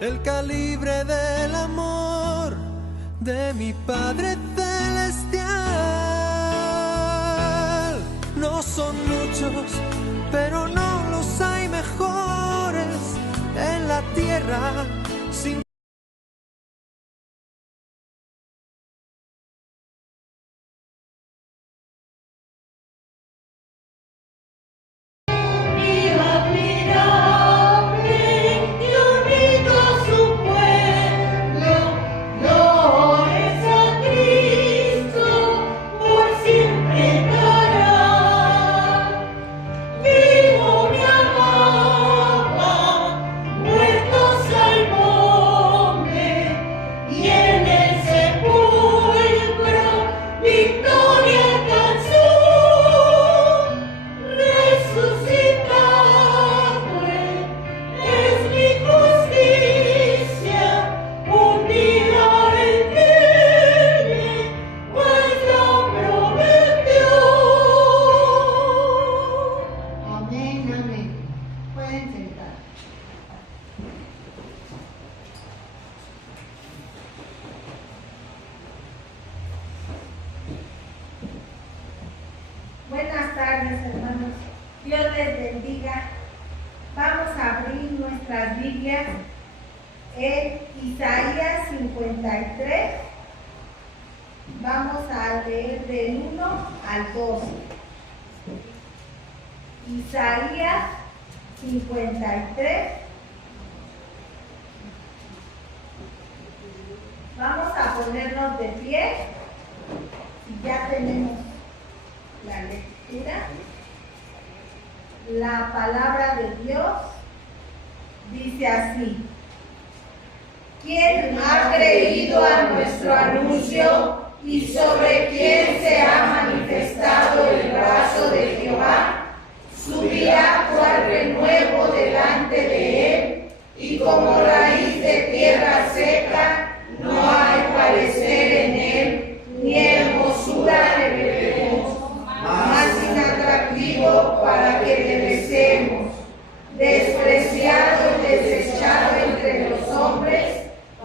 el calibre del amor de mi Padre celestial. No son muchos, pero no los hay mejores en la tierra. Sin Buenas tardes, hermanos. Dios les bendiga. Vamos a abrir nuestras Biblias en Isaías 53. Vamos a leer del 1 al 12. Isaías 53. Vamos a ponernos de pie. Y ya tenemos la lectura. La palabra de Dios dice así: ¿quién ha creído a nuestro anuncio y sobre quién se ha manifestado el brazo de Jehová? Subirá cual renuevo delante de él, y como raíz de tierra seca, no hay parecer en él, ni hermosura le veremos, más inatractivo para que le deseemos, despreciado y desechado entre los hombres,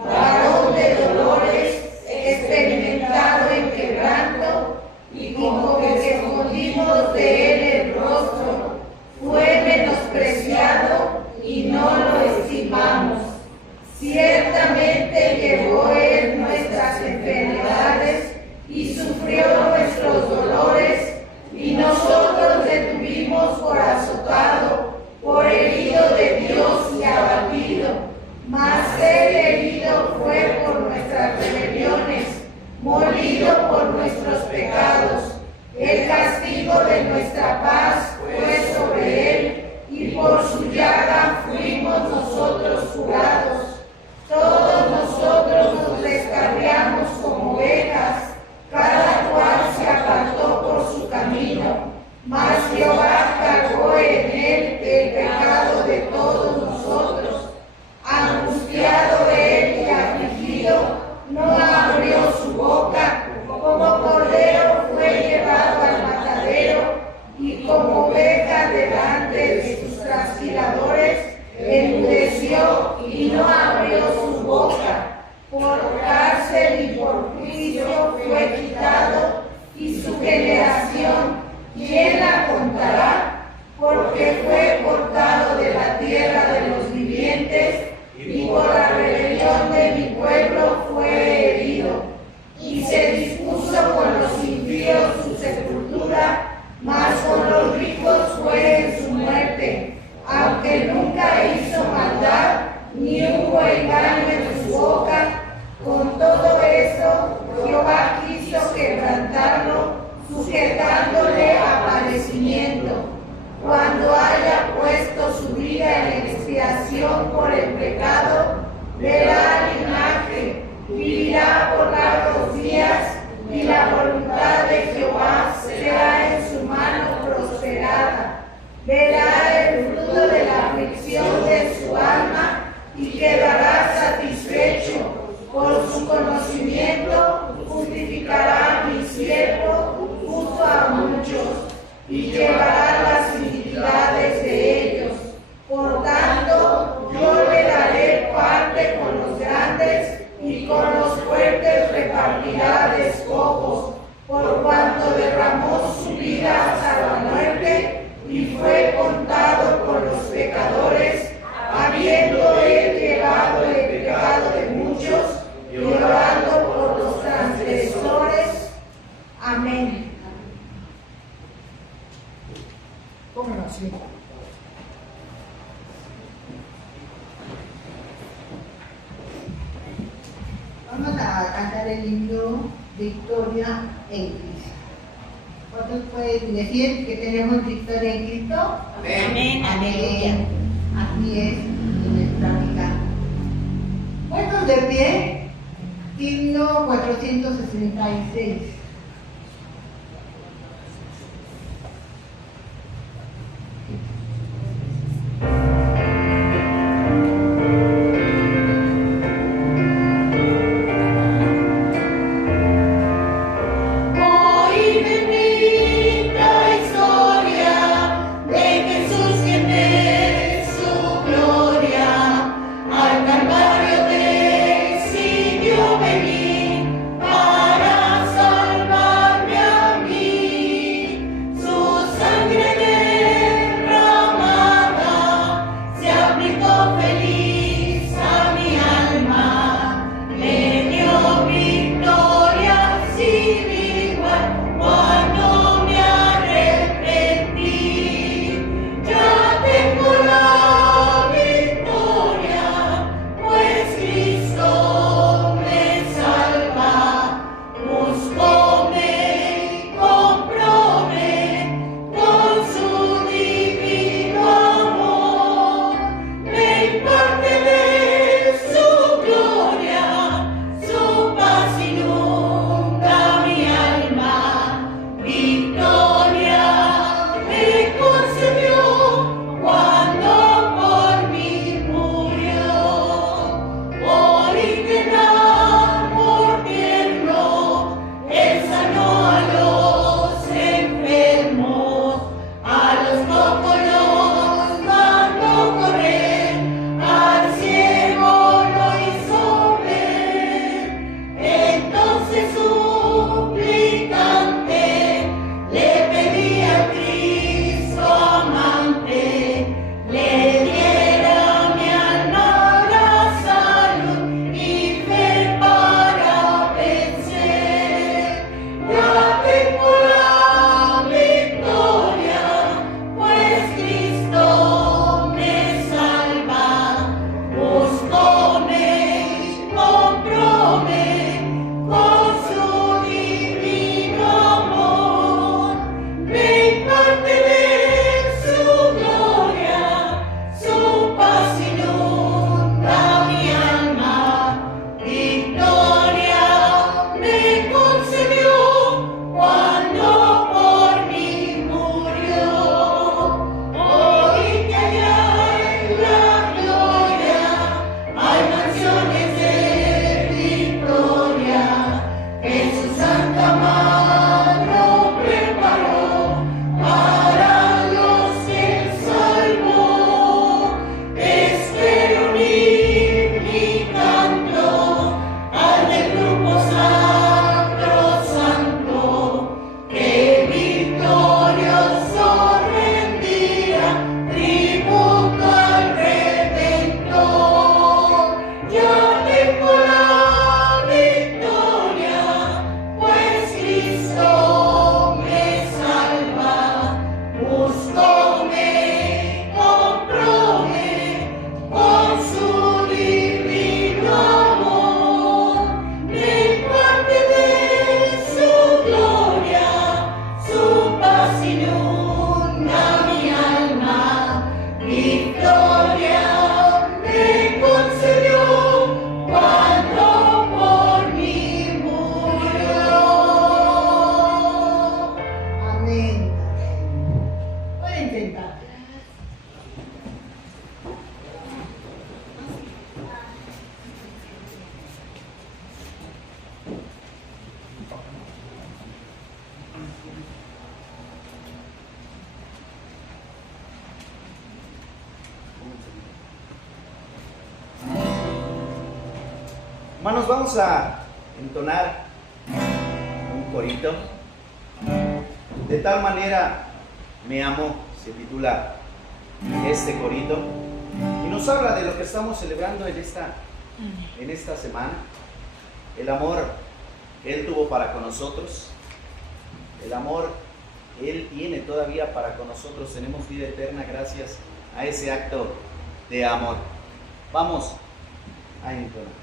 varón de dolores, experimentado en quebranto, y como que escondimos de él el rostro, fue menospreciado y no lo estimamos. Ciertamente llevó él nuestras enfermedades y sufrió nuestros dolores, y nosotros le tuvimos por azotado, por herido de Dios y abatido. Mas él herido fue por nuestras rebeliones, molido por nuestros pecados. El castigo de nuestra paz fue sobre él, y por su llaga fuimos nosotros curados. Todos nosotros nos descarriamos como ovejas, cada cual se apartó por su camino, mas Jehová cargó en él el pecado de todos nosotros. Angustiado él y afligido, no abrió su boca, como cordero fue llevado al matadero, y como oveja delante de sus trasquiladores, enmudeció y no abrió su boca. Por cárcel y por juicio fue quitado, y su generación, ¿quién la contará? Porque fue cortado de la tierra de los vivientes, y por la rebelión de mi pueblo fue herido. Y se dispuso con los impíos su sepultura, mas con los ricos fue en su muerte, aunque nunca hizo maldad, ni hubo engaño en su boca. Con todo eso, Jehová quiso quebrantarlo, sujetándole a padecimiento. Cuando haya puesto su vida en expiación por el pecado, verá linaje, vivirá por largos días, y la voluntad de Jehová será en su mano prosperada. Verá el fruto de la aflicción de su alma, y quedará satisfecho. Por su conocimiento justificará a mi siervo junto a muchos, y llevará las iniquidades de ellos. Por tanto, yo le daré parte Vamos a cantar el himno Victoria en Cristo. ¿Cuántos pueden decir que tenemos victoria en Cristo? Amén. Amén. Así es en nuestra vida. Puestos de pie, himno 466. Hermanos, vamos a entonar un corito. De tal manera me amó, se titula este corito. Y nos habla de lo que estamos celebrando en esta semana. El amor que Él tuvo para con nosotros. El amor que Él tiene todavía para con nosotros. Tenemos vida eterna gracias a ese acto de amor. Vamos a entonar.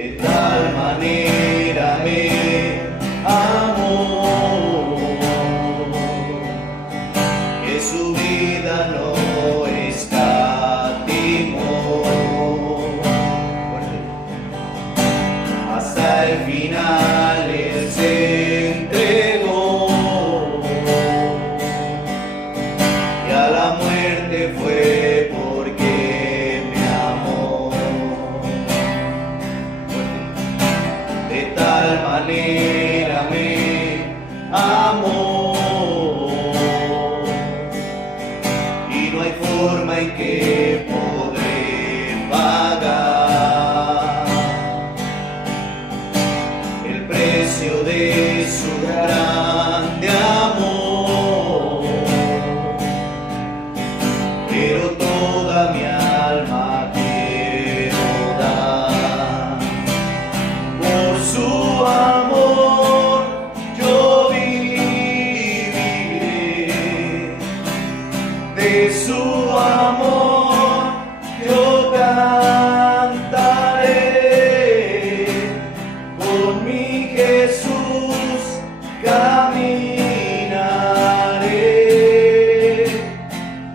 De tal manera me amó que su vida no escatimó. Hasta el final Él se entregó y a la muerte fue porque me amó. De tal manera me amó y no hay forma en que podré pagar el precio de su grande amor, pero toda mi alma quiero dar. Por su amor yo viviré, de su amor yo cantaré, con mi Jesús caminaré,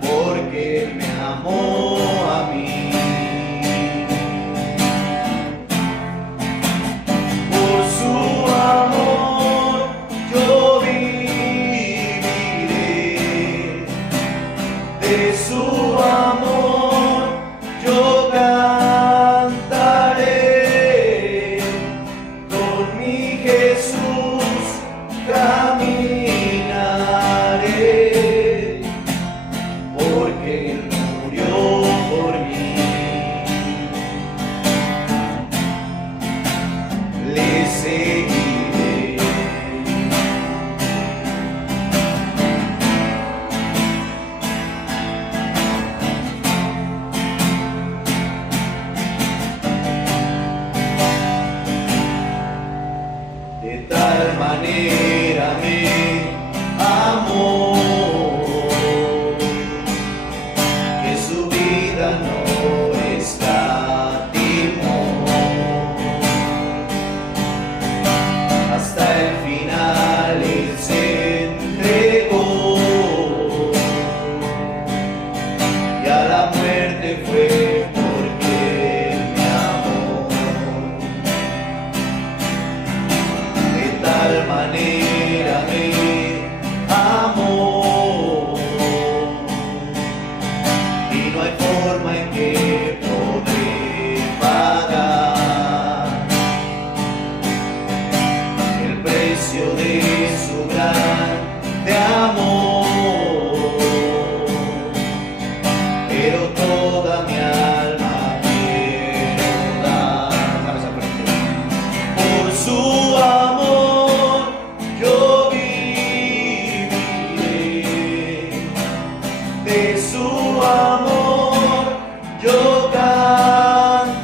porque Él me amó a mí. Por su amor yo viviré, de su amor yo cantaré, con mi Jesús caminaré, porque Él murió por mí. Le seguiré. De tal manera me amó que su vida no escatimó. Hasta el final Él se entregó y a la muerte fue porque me amó. De tal manera me amó y no hay forma en que podré pagar el precio de su grande amor, pero toda mi alma quiero dar. Por su amor yo viviré, de su amor yo cantaré,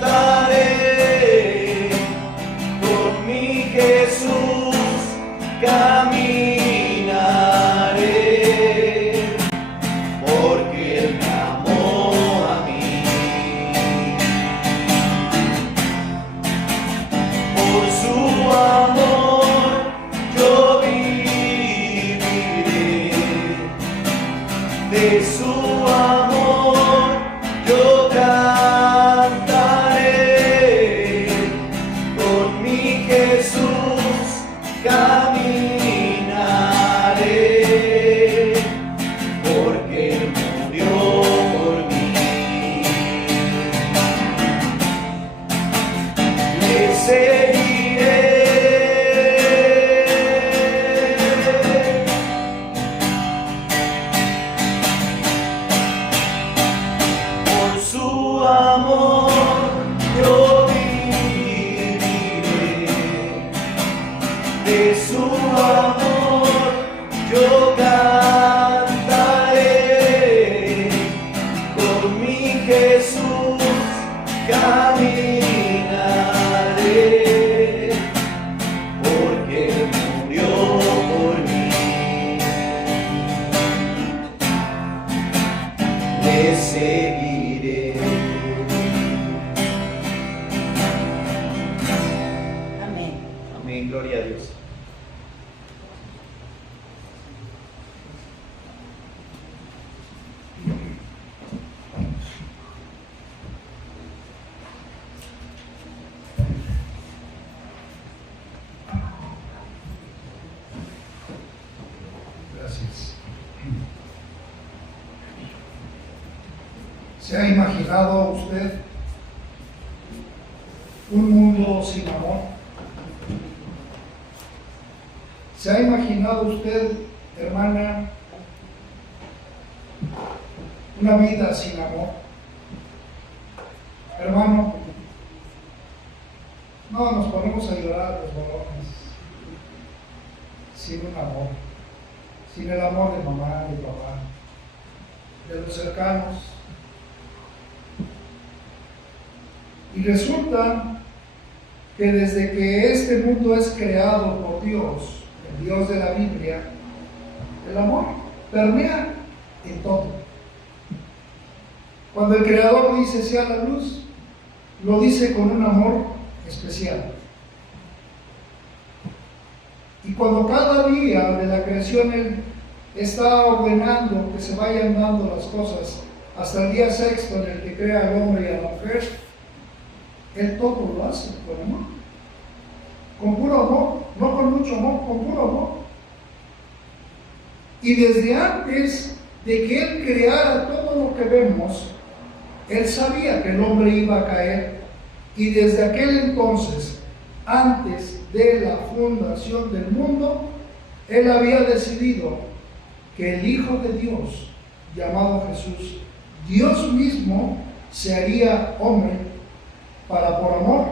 con mi Jesús caminaré, porque Él me amó a mí. Por su amor yo viviré, de su amor yo cantaré, con mi Jesús caminaré, porque Él murió por mí. Le seguiré. Por su amor yo viviré, de su amor yo cantaré, con mi Jesús caminaré, porque Él murió por mí. Le seguiré. gloria a Dios. Gracias. ¿Se ha imaginado usted un mundo sin amor? ¿Se ha imaginado usted, hermana, una vida sin amor? Hermano, no nos ponemos a llorar los bolones sin un amor, sin el amor de mamá, de papá, de los cercanos. Y resulta que desde que este mundo es creado por Dios, el Dios de la Biblia, el amor permea en todo. Cuando el Creador dice sea la luz, lo dice con un amor especial. Y cuando cada día de la creación Él está ordenando que se vayan dando las cosas hasta el día sexto en el que crea al hombre y a la mujer, Él todo lo hace con amor, con puro amor, no con mucho amor, con puro amor. Y desde antes de que Él creara todo lo que vemos, Él sabía que el hombre iba a caer, y desde aquel entonces, antes de la fundación del mundo, Él había decidido que el Hijo de Dios, llamado Jesús, Dios mismo, se haría hombre para por amor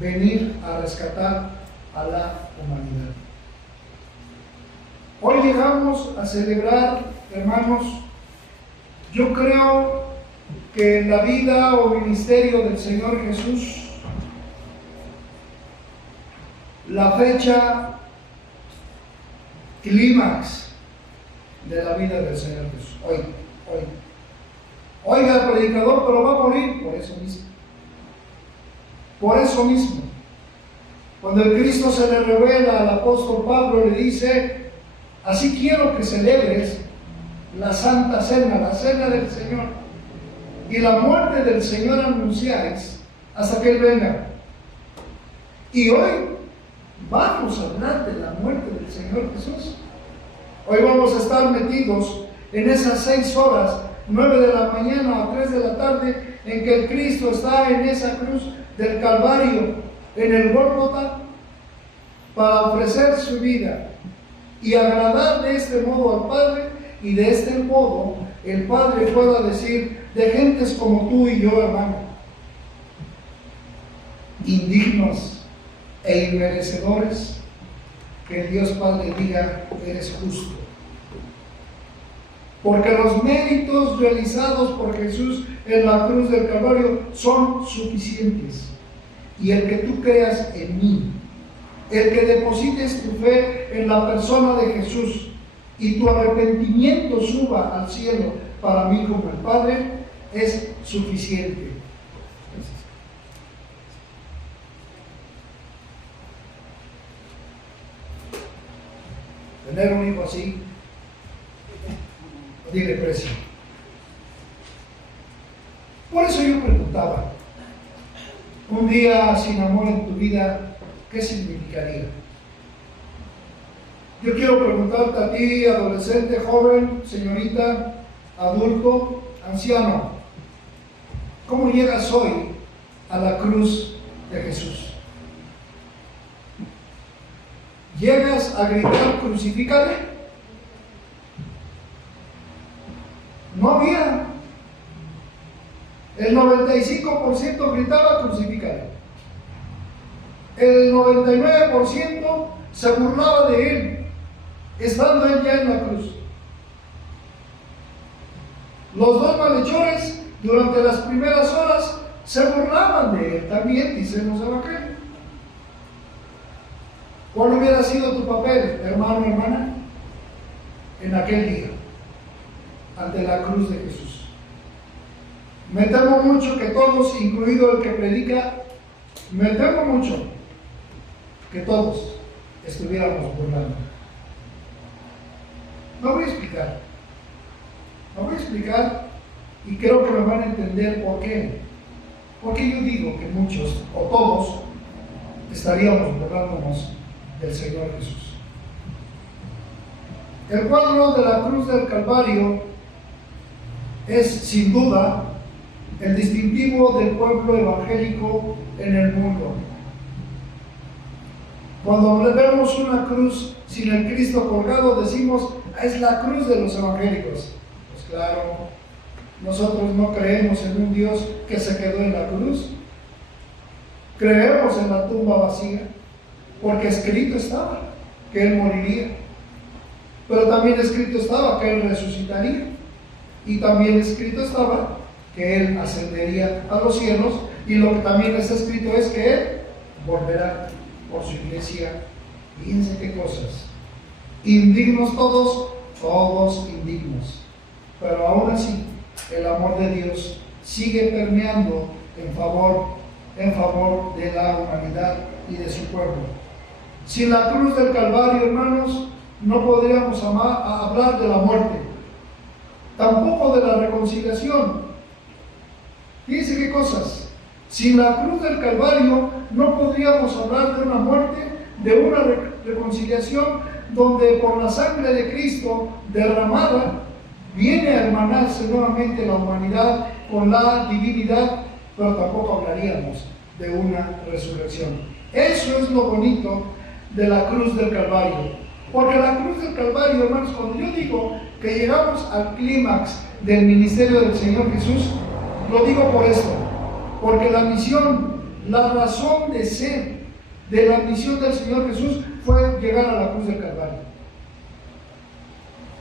venir a rescatar a la humanidad. Hoy llegamos a celebrar, hermanos, yo creo que la vida o ministerio del Señor Jesús, la fecha clímax de la vida del Señor Jesús, hoy. Oiga, el predicador, pero va a morir por eso mismo. Por eso mismo. Cuando el Cristo se le revela al apóstol Pablo, le dice: así quiero que celebres la Santa Cena, la Cena del Señor, y la muerte del Señor anunciáis hasta que Él venga. Y hoy vamos a hablar de la muerte del Señor Jesús. Hoy vamos a estar metidos en esas 6 horas, 9 de la mañana a 3 de la tarde, en que el Cristo está en esa cruz del Calvario, en el Gólgota, para ofrecer su vida y agradar de este modo al Padre, y de este modo el Padre pueda decir de gentes como tú y yo, hermano, indignos e inmerecedores, que el Dios Padre diga: eres justo. Porque los méritos realizados por Jesús en la cruz del Calvario son suficientes. Y el que tú creas en mí, el que deposites tu fe en la persona de Jesús y tu arrepentimiento suba al cielo para mí como el Padre, es suficiente. Tener un hijo así no tiene precio. Por eso yo preguntaba, un día sin amor en tu vida, ¿qué significaría? Yo quiero preguntarte a ti, adolescente, joven, señorita, adulto, anciano, ¿cómo llegas hoy a la cruz de Jesús? ¿Llegas a gritar crucifícale? No había. El 95% gritaba crucifícale. El 99% se burlaba de él, estando él ya en la cruz. Los 2 malhechores durante las primeras horas se burlaban de él también, dicen los evangelios. ¿Cuál hubiera sido tu papel, hermano, hermana, en aquel día, ante la cruz de Jesús? Me temo mucho que todos, incluido el que predica, me temo mucho que todos estuviéramos burlando. No voy a explicar y creo que me van a entender por qué. Porque yo digo que muchos o todos estaríamos burlándonos del Señor Jesús. El cuadro de la cruz del Calvario es sin duda el distintivo del pueblo evangélico en el mundo. Cuando vemos una cruz sin el Cristo colgado, decimos, es la cruz de los evangélicos. Pues claro, nosotros no creemos en un Dios que se quedó en la cruz. Creemos en la tumba vacía, porque escrito estaba que Él moriría. Pero también escrito estaba que Él resucitaría. Y también escrito estaba que Él ascendería a los cielos. Y lo que también está escrito es que Él volverá por su iglesia. Fíjense qué cosas. Indignos todos, todos indignos. Pero aún así, el amor de Dios sigue permeando en favor de la humanidad y de su pueblo. Sin la cruz del Calvario, hermanos, no podríamos hablar de la muerte, tampoco de la reconciliación. Fíjense qué cosas. Sin la cruz del Calvario no podríamos hablar de una muerte, de una reconciliación donde por la sangre de Cristo derramada viene a hermanarse nuevamente la humanidad con la divinidad, pero tampoco hablaríamos de una resurrección. Eso es lo bonito de la cruz del Calvario. Porque la cruz del Calvario, hermanos, cuando yo digo que llegamos al clímax del ministerio del Señor Jesús, lo digo por esto. Porque la misión, la razón de ser de la misión del Señor Jesús fue llegar a la cruz del Calvario.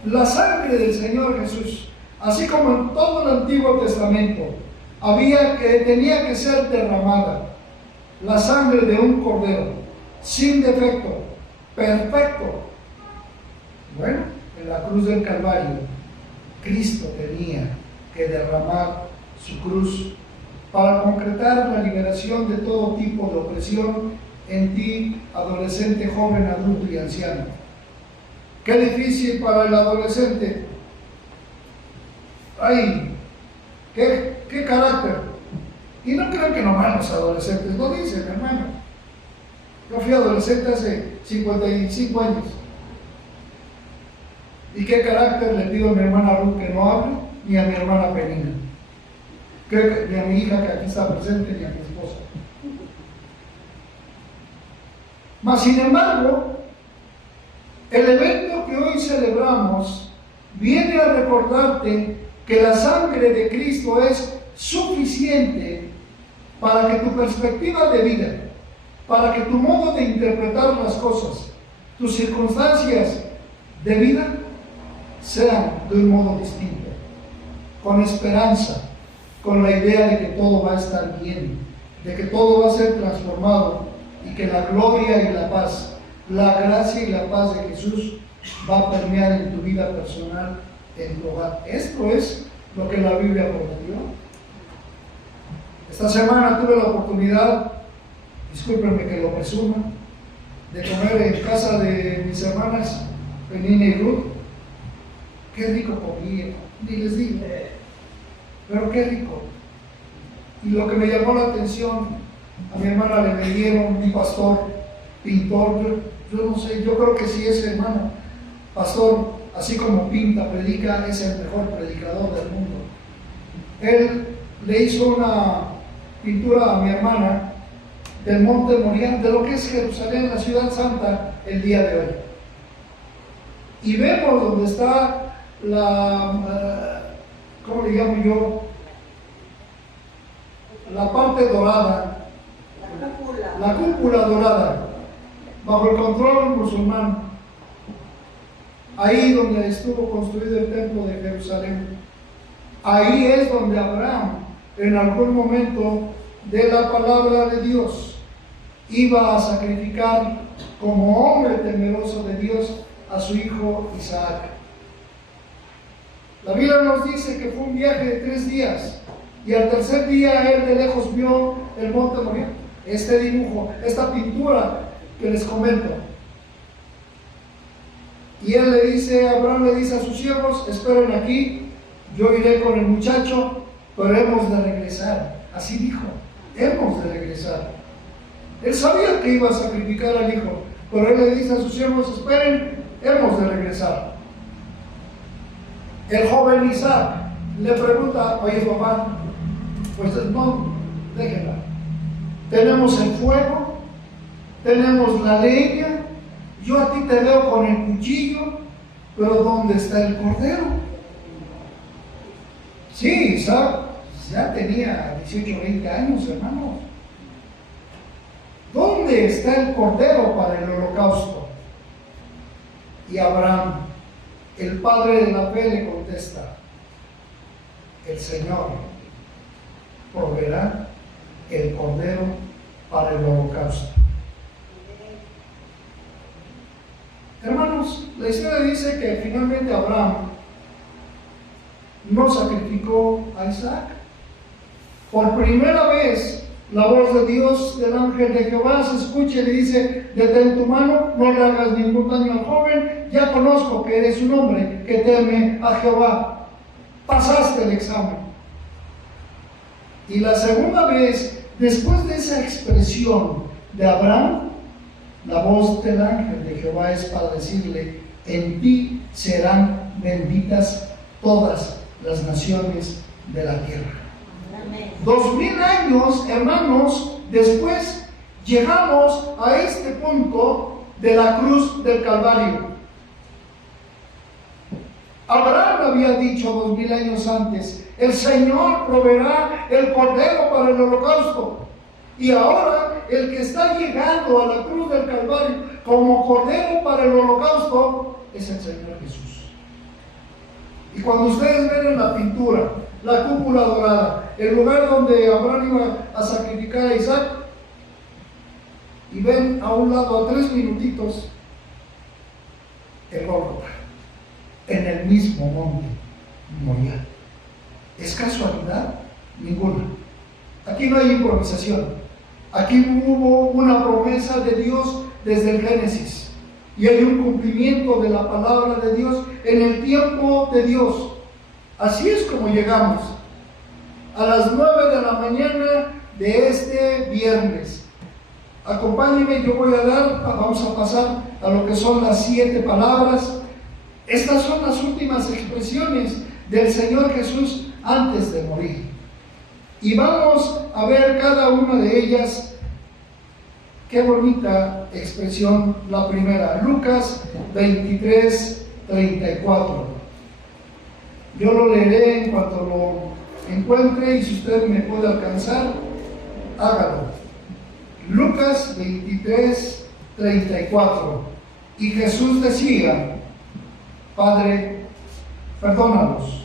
La sangre del Señor Jesús, así como en todo el Antiguo Testamento, tenía que ser derramada. La sangre de un cordero, sin defecto, perfecto. Bueno, en la cruz del Calvario, Cristo tenía que derramar su cruz para concretar la liberación de todo tipo de opresión en ti, adolescente, joven, adulto y anciano. Qué difícil para el adolescente. Ay, qué carácter. Y no crean que nomás los adolescentes lo dicen, hermano. Yo fui adolescente hace 55 años. ¿Y qué carácter le pido a mi hermana Ruth que no hable? Ni a mi hermana Penina. Ni a mi hija que aquí está presente, ni a mi esposa. Mas sin embargo, el evento que hoy celebramos viene a recordarte que la sangre de Cristo es suficiente para que tu perspectiva de vida, para que tu modo de interpretar las cosas, tus circunstancias de vida sean de un modo distinto, con esperanza, con la idea de que todo va a estar bien, de que todo va a ser transformado y que la gloria y la paz, la gracia y la paz de Jesús va a permear en tu vida personal, en tu hogar. Esto es lo que la Biblia prometió. Esta semana tuve la oportunidad, discúlpenme que lo presuma, de comer en casa de mis hermanas Penina y Ruth. Qué rico comía, ni les digo, pero qué rico. Y lo que me llamó la atención, a mi hermana le dieron un pastor, pintor, yo no sé, yo creo que si ese hermano, pastor, así como pinta, predica, es el mejor predicador del mundo. Él le hizo una pintura a mi hermana del Monte Moriah, de lo que es Jerusalén, la ciudad santa, el día de hoy. Y vemos donde está ¿cómo le llamo yo? La parte dorada, la cúpula dorada, bajo el control musulmán. Ahí donde estuvo construido el templo de Jerusalén. Ahí es donde Abraham, en algún momento de la palabra de Dios, iba a sacrificar como hombre temeroso de Dios a su hijo Isaac. La Biblia nos dice que fue un viaje de 3 días y al tercer día él de lejos vio el monte Moriah. Este dibujo, esta pintura que les comento. Y él le dice, Abraham le dice a sus siervos, esperen aquí, yo iré con el muchacho, pero hemos de regresar. Así dijo, hemos de regresar. Él sabía que iba a sacrificar al hijo, pero él le dice a sus siervos, esperen, hemos de regresar. El joven Isaac le pregunta, oye papá, pues no, déjenla. Tenemos el fuego, tenemos la leña, yo a ti te veo con el cuchillo, pero ¿dónde está el cordero? Sí, Isaac ya tenía 18 o 20 años, hermanos. ¿Dónde está el cordero para el holocausto? Y Abraham, el padre de la fe, le contesta, el Señor proveerá el cordero para el holocausto. Hermanos, la historia dice que finalmente Abraham no sacrificó a Isaac. Por primera vez, la voz de Dios, del ángel de Jehová, se escucha y le dice, detén tu mano, no le hagas ningún daño al joven, ya conozco que eres un hombre que teme a Jehová. Pasaste el examen. Y la segunda vez, después de esa expresión de Abraham, la voz del ángel de Jehová es para decirle, en ti serán benditas todas las naciones de la tierra. 2000 años, hermanos, después llegamos a este punto de la cruz del Calvario. Abraham había dicho 2000 años antes, el Señor proveerá el cordero para el holocausto. Y ahora el que está llegando a la cruz del Calvario como cordero para el holocausto es el Señor Jesús. Y cuando ustedes ven en la pintura la cúpula dorada, el lugar donde Abraham iba a sacrificar a Isaac, y ven a un lado a 3 minutitos el Gólgota, en el mismo monte Moriah. ¿Es casualidad? Ninguna. Aquí no hay improvisación. Aquí hubo una promesa de Dios desde el Génesis. Y hay un cumplimiento de la palabra de Dios en el tiempo de Dios. Así es como llegamos a las 9 de la mañana de este viernes. Acompáñenme, yo voy a vamos a pasar a lo que son las 7 palabras. Estas son las últimas expresiones del Señor Jesús antes de morir. Y vamos a ver cada una de ellas. Qué bonita expresión la primera. Lucas 23, 34. Yo lo leeré en cuanto lo encuentre y si usted me puede alcanzar, hágalo. Lucas 23, 34. Y Jesús decía, Padre, perdónalos,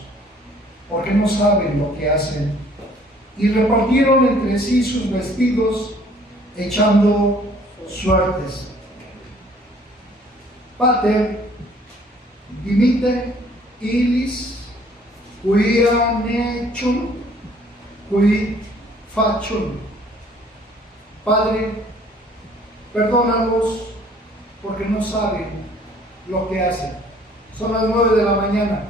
porque no saben lo que hacen. Y repartieron entre sí sus vestidos, echando suertes. Pater, dimite, illis, quia necum, qui facum. Padre, perdónalos, porque no saben lo que hacen. Son las 9 de la mañana.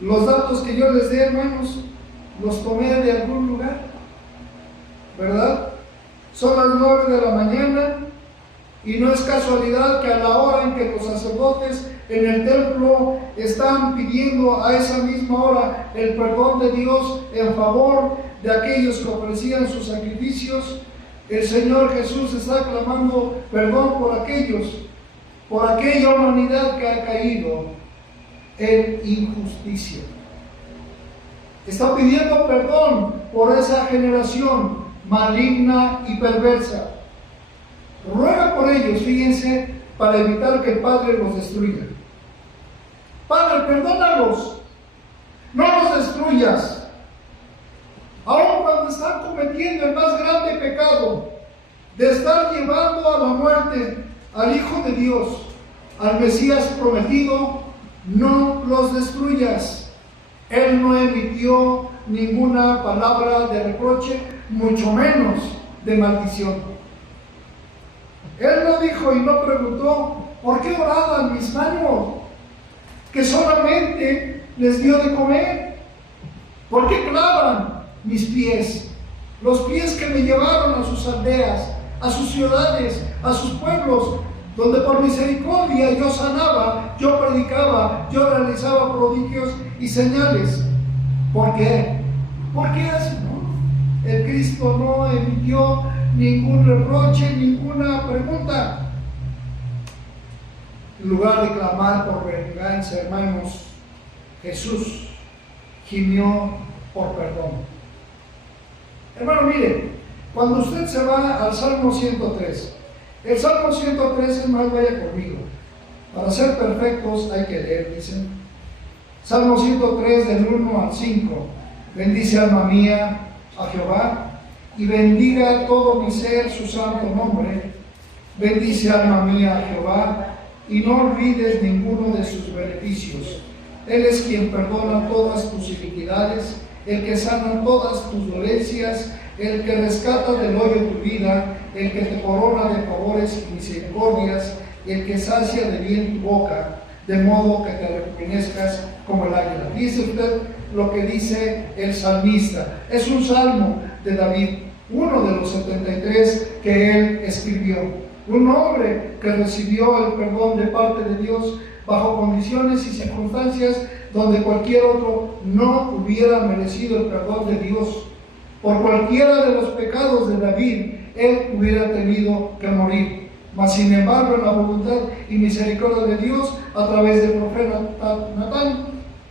Los datos que yo les dé, hermanos, los tomé de algún lugar, ¿verdad? Son las 9 de la mañana y no es casualidad que a la hora en que los sacerdotes en el templo están pidiendo a esa misma hora el perdón de Dios en favor de aquellos que ofrecían sus sacrificios, el Señor Jesús está clamando perdón por aquella humanidad que ha caído en injusticia. Está pidiendo perdón por esa generación maligna y perversa. Ruega por ellos, fíjense, para evitar que el Padre los destruya. Padre, perdónalos, no los destruyas. Aun cuando están cometiendo el más grande pecado de estar llevando a la muerte al Hijo de Dios, al Mesías prometido, no los destruyas. Él no emitió ninguna palabra de reproche, mucho menos de maldición. Él no dijo y no preguntó, ¿por qué oraban mis manos? Que solamente les dio de comer. ¿Por qué clavan mis pies? Los pies que me llevaron a sus aldeas, a sus ciudades, a sus pueblos, donde por misericordia yo sanaba, yo predicaba, yo realizaba prodigios y señales. ¿Por qué? Porque así, ¿no? El Cristo no emitió ningún reproche, ninguna pregunta. En lugar de clamar por venganza, hermanos, Jesús gimió por perdón. Hermano, mire, cuando usted se va al Salmo 103, el Salmo 103 es más, vaya conmigo. Para ser perfectos hay que leer, dicen. Salmo 103 del 1 al 5. Bendice alma mía a Jehová y bendiga todo mi ser su santo nombre. Bendice alma mía a Jehová y no olvides ninguno de sus beneficios. Él es quien perdona todas tus iniquidades, el que sana todas tus dolencias, el que rescata del hoyo tu vida, el que te corona de favores y misericordias, el que sacia de bien tu boca, de modo que te rejuvenezcas como el águila. Dice usted lo que dice el salmista. Es un salmo de David, uno de los 73 que él escribió. Un hombre que recibió el perdón de parte de Dios bajo condiciones y circunstancias donde cualquier otro no hubiera merecido el perdón de Dios. Por cualquiera de los pecados de David, él hubiera tenido que morir. Mas sin embargo, en la voluntad y misericordia de Dios, a través del profeta Natán,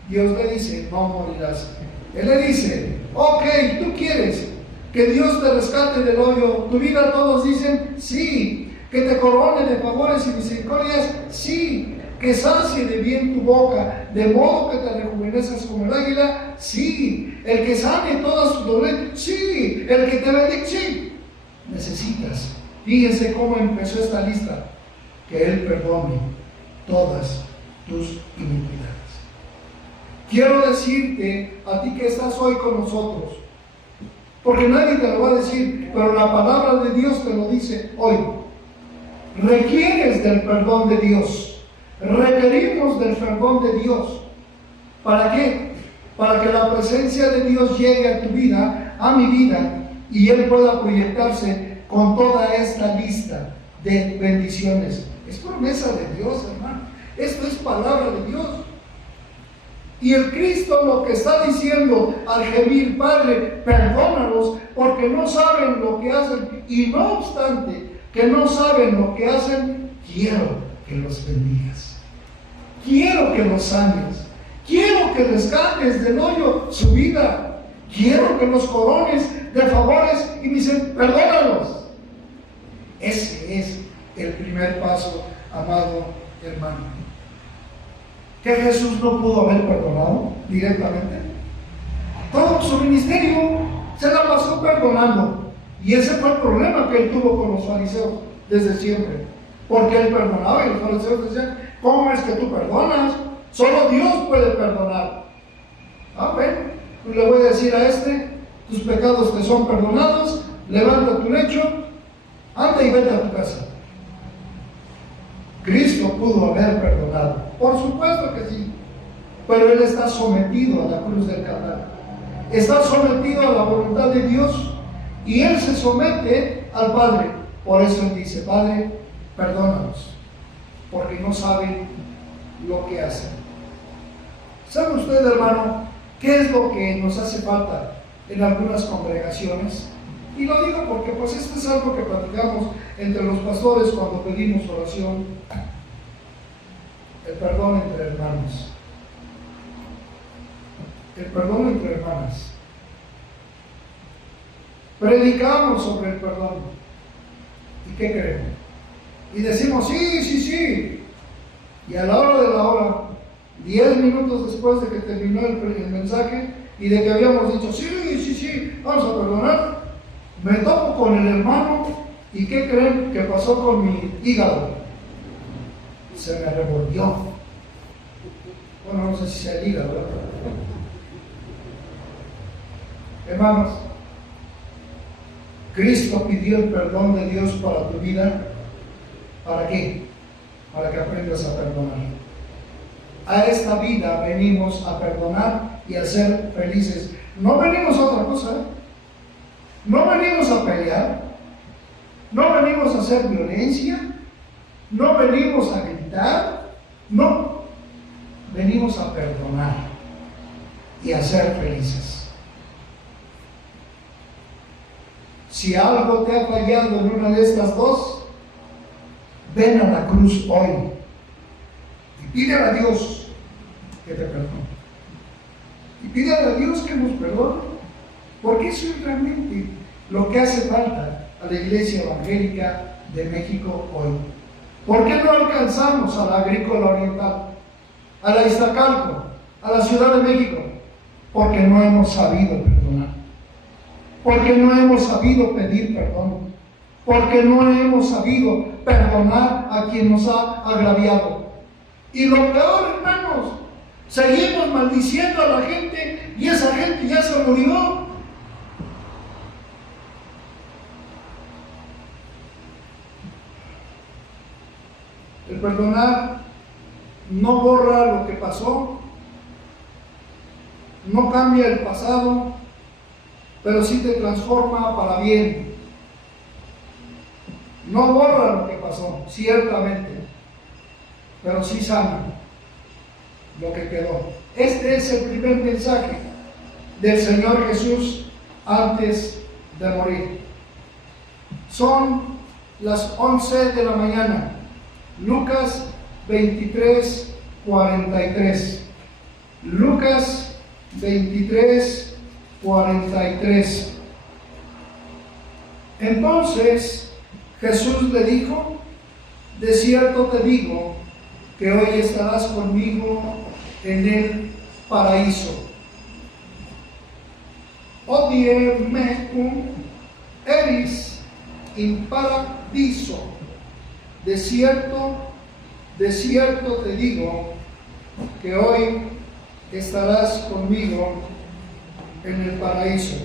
Dios le dice, no morirás. Él le dice, ok, ¿tú quieres que Dios te rescate del hoyo tu vida? Todos dicen, sí. Que te corone de favores y misericordias, sí. Que sacie de bien tu boca, de modo que te rejuvenezcas como el águila, sí. El que sane todas tus dolencias, sí. El que te bendiga, sí. Necesitas. Fíjense cómo empezó esta lista. Que Él perdone todas tus iniquidades. Quiero decirte a ti que estás hoy con nosotros, porque nadie te lo va a decir, pero la palabra de Dios te lo dice hoy. Requieres del perdón de Dios. Requerimos del perdón de Dios. ¿Para qué? Para que la presencia de Dios llegue a tu vida, a mi vida, y Él pueda proyectarse con toda esta lista de bendiciones. Es promesa de Dios, hermano. Esto es palabra de Dios. Y el Cristo lo que está diciendo al gemir, Padre, perdónalos porque no saben lo que hacen. Y no obstante que no saben lo que hacen, quiero que los bendigas. Quiero que los sanes. Quiero que rescates del hoyo su vida. Quiero que los corones de favores y misericordia. Perdónalos. Ese es el primer paso, amado hermano. ¿Que Jesús no pudo haber perdonado directamente? Todo su ministerio se la pasó perdonando. Y ese fue el problema que él tuvo con los fariseos desde siempre. Porque él perdonaba y los fariseos decían, ¿cómo es que tú perdonas? Solo Dios puede perdonar. Bueno, pues le voy a decir a tus pecados te son perdonados, levanta tu lecho, anda y vete a tu casa. Cristo pudo haber perdonado, por supuesto que sí, pero Él está sometido a la cruz del Calvario, está sometido a la voluntad de Dios y Él se somete al Padre. Por eso Él dice, Padre, perdónanos, porque no saben lo que hacen. ¿Sabe usted, hermano, qué es lo que nos hace falta en algunas congregaciones? Y lo digo porque pues esto es algo que platicamos entre los pastores cuando pedimos oración. El perdón entre hermanos. El perdón entre hermanas. Predicamos sobre el perdón. ¿Y qué creemos? Y decimos, sí. Y a la hora de la hora, 10 minutos después de que terminó el mensaje y de que habíamos dicho, sí, vamos a perdonar, me topo con el hermano y ¿qué creen que pasó con mi hígado? Se me revolvió. Bueno, no sé si sea el hígado, ¿verdad? Hermanos, Cristo pidió el perdón de Dios para tu vida ¿Para qué? Para que aprendas a perdonar. A esta vida venimos a perdonar y a ser felices. No venimos a otra cosa, ¿eh? No venimos a pelear, no venimos a hacer violencia, no venimos a gritar, no, venimos a perdonar y a ser felices. Si algo te ha fallado en una de estas dos, ven a la cruz hoy y pídele a Dios que te perdone. Y pídele a Dios que nos perdone, porque eso es realmente lo que hace falta a la Iglesia Evangélica de México hoy. ¿Por qué no alcanzamos a la Agrícola Oriental, a la Iztacalco, a la Ciudad de México? Porque no hemos sabido perdonar, porque no hemos sabido pedir perdón, porque no hemos sabido perdonar a quien nos ha agraviado. Y lo peor, hermanos, seguimos maldiciendo a la gente y esa gente ya se murió. El perdonar no borra lo que pasó, no cambia el pasado, pero sí te transforma para bien. No borra lo que pasó, ciertamente, pero sí sana lo que quedó. Este es el primer mensaje del Señor Jesús antes de morir. Son las 11 de la mañana. Lucas 23, 43. Lucas 23, 43. Entonces Jesús le dijo: de cierto te digo que hoy estarás conmigo en el paraíso. Odie mecum eris in paradiso. De cierto te digo que hoy estarás conmigo en el paraíso.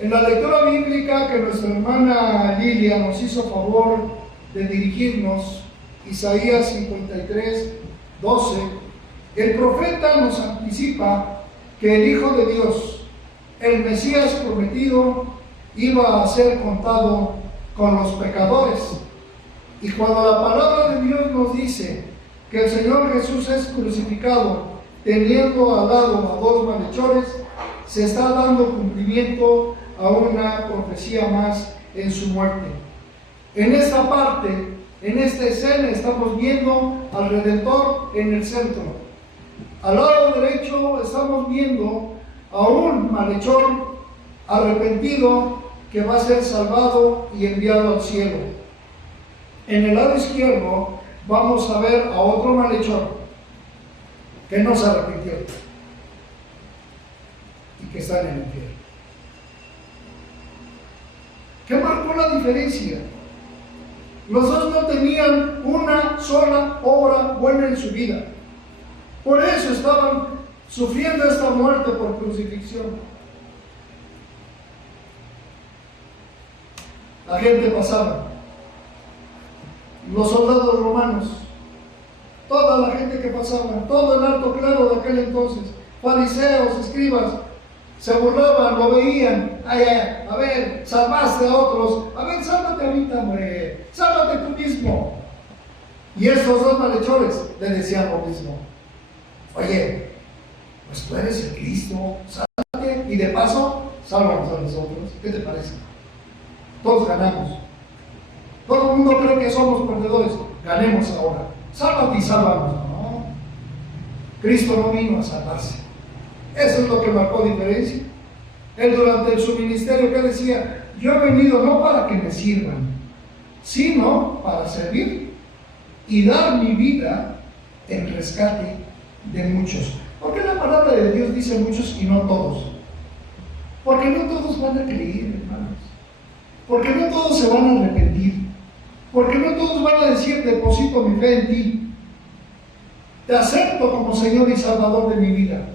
En la lectura bíblica que nuestra hermana Lilia nos hizo favor de dirigirnos, Isaías 53, 12, el profeta nos anticipa que el Hijo de Dios, el Mesías prometido, iba a ser contado con los pecadores. Y cuando la palabra de Dios nos dice que el Señor Jesús es crucificado teniendo al lado a dos malhechores, se está dando cumplimiento a una profecía más en su muerte. En esta parte, en esta escena, estamos viendo al Redentor en el centro. Al lado derecho estamos viendo a un malhechor arrepentido que va a ser salvado y enviado al cielo. En el lado izquierdo vamos a ver a otro malhechor que no se arrepintió y que está en el infierno. ¿Qué marcó la diferencia? Los dos no tenían una sola obra buena en su vida. Por eso estaban sufriendo esta muerte por crucifixión. La gente pasaba. Los soldados romanos, toda la gente que pasaba, todo el alto clero de aquel entonces, fariseos, escribas, se burlaban, lo veían. Ay, a ver, salvaste a otros, a ver, sálvate ahorita, hombre, sálvate tú mismo. Y estos dos malhechores le decían lo mismo: oye, pues tú eres el Cristo, sálvate y de paso, sálvanos a nosotros. ¿Qué te parece? Todos ganamos. Todo el mundo cree que somos perdedores. Ganemos ahora. Sálvate y sálvanos. No. Cristo no vino a salvarse. Eso es lo que marcó diferencia. Él durante su ministerio, que decía: yo he venido no para que me sirvan, sino para servir y dar mi vida en rescate de muchos. Porque la palabra de Dios dice muchos y no todos. Porque no todos van a creer, hermanos. Porque no todos se van a arrepentir. Porque no todos van a decir: deposito mi fe en ti. Te acepto como Señor y Salvador de mi vida.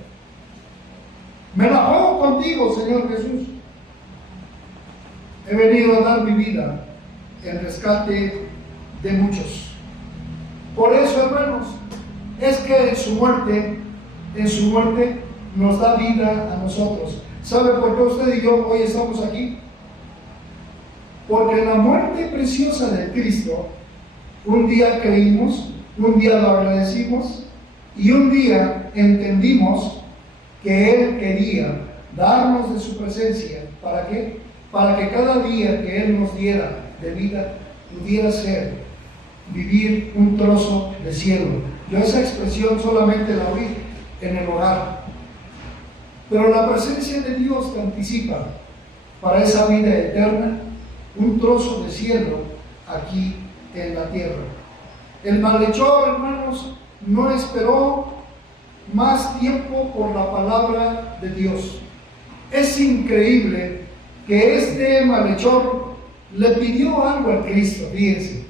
Me la juego contigo, Señor Jesús. He venido a dar mi vida en rescate de muchos. Por eso, hermanos, es que en su muerte nos da vida a nosotros. ¿Sabe por qué usted y yo hoy estamos aquí? Porque en la muerte preciosa de Cristo, un día creímos, un día lo agradecimos y un día entendimos que Él quería darnos de su presencia. ¿Para qué? Para que cada día que Él nos diera de vida pudiera ser vivir un trozo de cielo. Yo esa expresión solamente la oí en el hogar, pero la presencia de Dios te anticipa para esa vida eterna, un trozo de cielo aquí en la tierra. El malhechor, hermanos, no esperó más tiempo por la palabra de Dios. Es increíble que este malhechor le pidió algo al Cristo, fíjense.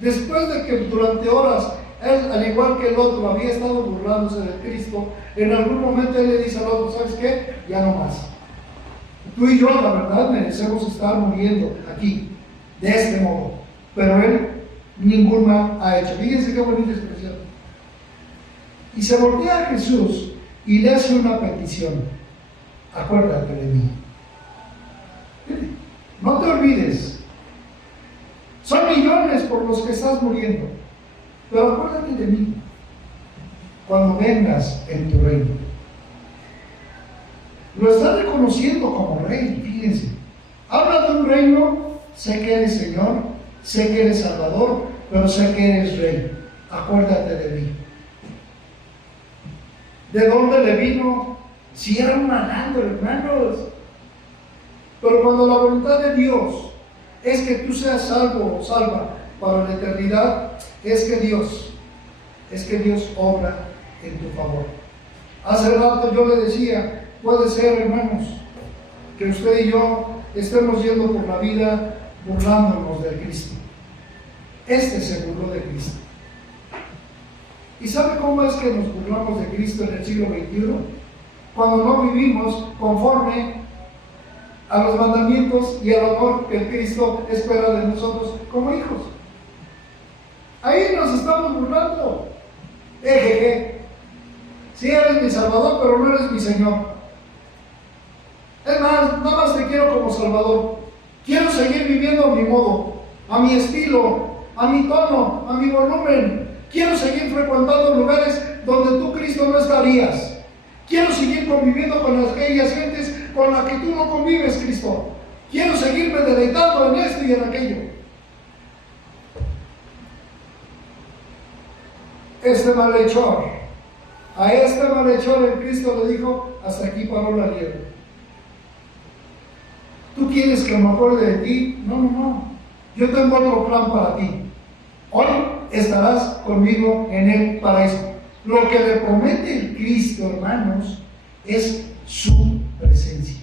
Después de que durante horas él, al igual que el otro, había estado burlándose de Cristo, en algún momento él le dice al otro: ¿sabes qué? Ya no más. Tú y yo, la verdad, merecemos estar muriendo aquí, de este modo. Pero él ningún mal ha hecho. Fíjense qué bonita expresión. Y se voltea a Jesús y le hace una petición: acuérdate de mí. No te olvides. Son millones por los que estás muriendo, pero acuérdate de mí cuando vengas en tu reino. Lo está reconociendo como rey, fíjense. Habla de un reino: sé que eres Señor, sé que eres Salvador, pero sé que eres Rey. Acuérdate de mí. ¿De dónde le vino? Si era un malandro, hermanos. Pero cuando la voluntad de Dios es que tú seas salvo o salva para la eternidad, es que Dios obra en tu favor. Hace rato yo le decía, puede ser, hermanos, que usted y yo estemos yendo por la vida burlándonos de Cristo. Este se burló de Cristo. ¿Y sabe cómo es que nos burlamos de Cristo en el siglo XXI? Cuando no vivimos conforme a los mandamientos y al honor que el Cristo espera de nosotros como hijos. Ahí nos estamos burlando. Ejeje. Sí eres mi Salvador, pero no eres mi Señor. Es más, nada más te quiero como Salvador. Quiero seguir viviendo a mi modo, a mi estilo, a mi tono, a mi volumen. Quiero seguir frecuentando lugares donde tú, Cristo, no estarías. Quiero seguir conviviendo con aquellas gentes con las que tú no convives, Cristo. Quiero seguirme deleitando en esto y en aquello. A este malhechor el Cristo le dijo: hasta aquí paró la liebre. ¿Tú quieres que me acuerde de ti? No. Yo tengo otro plan para ti. Hoy estarás conmigo en el paraíso. Lo que le promete el Cristo, hermanos, es su presencia.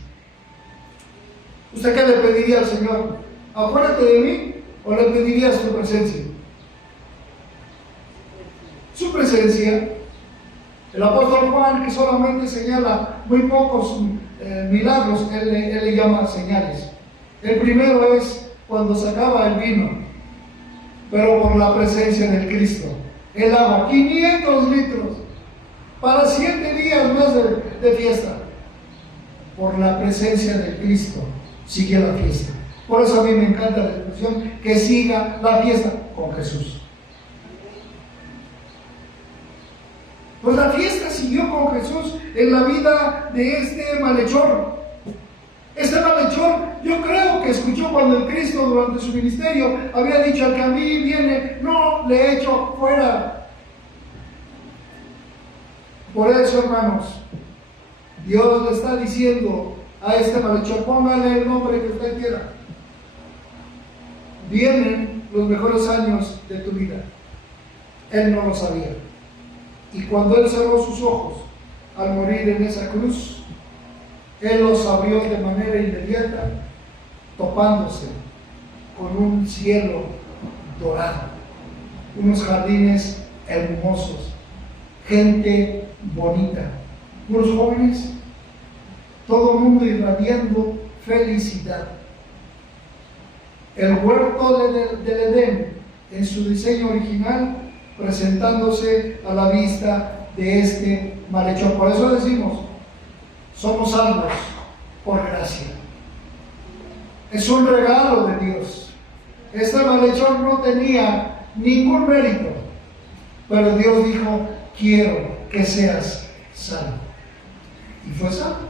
¿Usted qué le pediría al Señor? ¿Acuérdate de mí? ¿O le pediría su presencia? Su presencia. El apóstol Juan, que solamente señala muy pocos milagros, él le llama señales. El primero es cuando sacaba el vino, pero por la presencia del Cristo. El agua, 500 litros, para 7 días más de fiesta. Por la presencia del Cristo sigue la fiesta. Por eso a mí me encanta la expresión: que siga la fiesta con Jesús. Pues la fiesta siguió con Jesús en la vida de este malhechor. Este malhechor, yo creo que escuchó cuando el Cristo durante su ministerio había dicho: al que a mí viene, no le echo fuera. Por eso, hermanos, Dios le está diciendo a este malhechor: póngale el nombre que usted quiera. Vienen los mejores años de tu vida. Él no lo sabía. Y cuando él cerró sus ojos al morir en esa cruz, él los abrió de manera inmediata, topándose con un cielo dorado, unos jardines hermosos, gente bonita, unos jóvenes, todo el mundo irradiando felicidad. El huerto del Edén en su diseño original, presentándose a la vista de este malhechor. Por eso decimos, somos salvos por gracia. Es un regalo de Dios. Este malhechor no tenía ningún mérito, pero Dios dijo, quiero que seas salvo. Y fue salvo.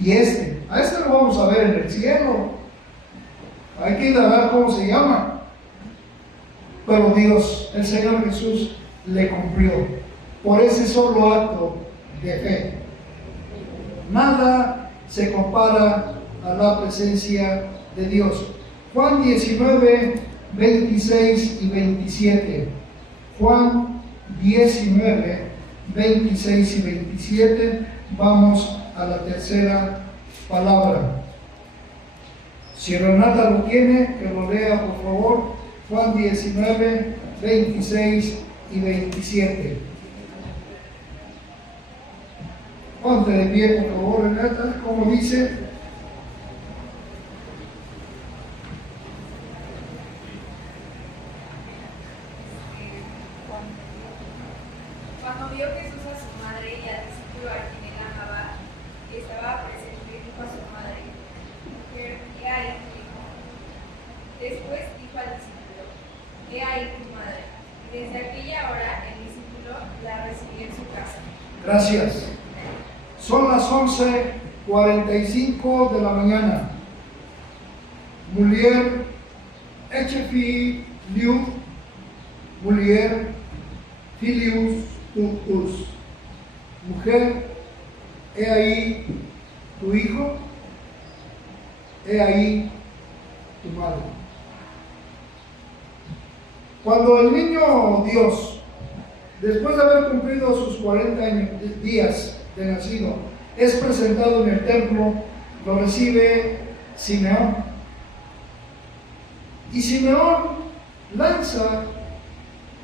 Y a este lo vamos a ver en el cielo. Hay que indagar cómo se llama. Pero Dios, el Señor Jesús, le cumplió por ese solo acto de fe. Nada se compara a la presencia de Dios. Juan 19, 26 y 27. Juan 19, 26 y 27. Vamos a la tercera palabra. Si Renata lo tiene, que lo lea por favor. Juan 19, 26 y 27. Ponte de pie, por favor, Renata, como dice. Cuando vio Jesús a su madre y al discípulo a quien él amaba, que estaba presente, dijo a su madre, mujer, he ahí tu hijo. Después dijo al discípulo, he ahí tu madre. Y desde aquella hora el discípulo la recibió en su casa. Gracias. Son las 11:45 de la mañana. Mulier, Echefi, Liu, Mulier, Filius, Tutus. Mujer, he ahí tu hijo, he ahí tu madre. Cuando el niño Dios, después de haber cumplido sus 40 días de nacido, es presentado en el templo, lo recibe Simeón. Y Simeón lanza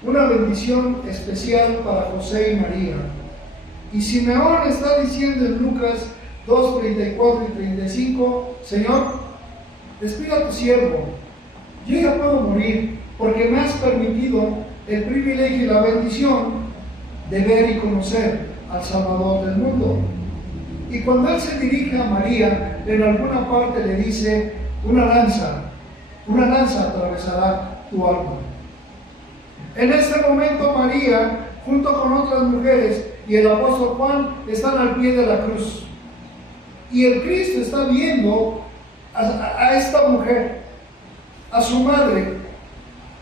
una bendición especial para José y María. Y Simeón está diciendo en Lucas 2, 34 y 35, Señor, despida a tu siervo, yo ya puedo morir, porque me has permitido el privilegio y la bendición de ver y conocer al Salvador del mundo. Y cuando él se dirige a María, en alguna parte le dice, una lanza atravesará tu alma. En este momento María, junto con otras mujeres y el apóstol Juan, están al pie de la cruz. Y el Cristo está viendo a esta mujer, a su madre,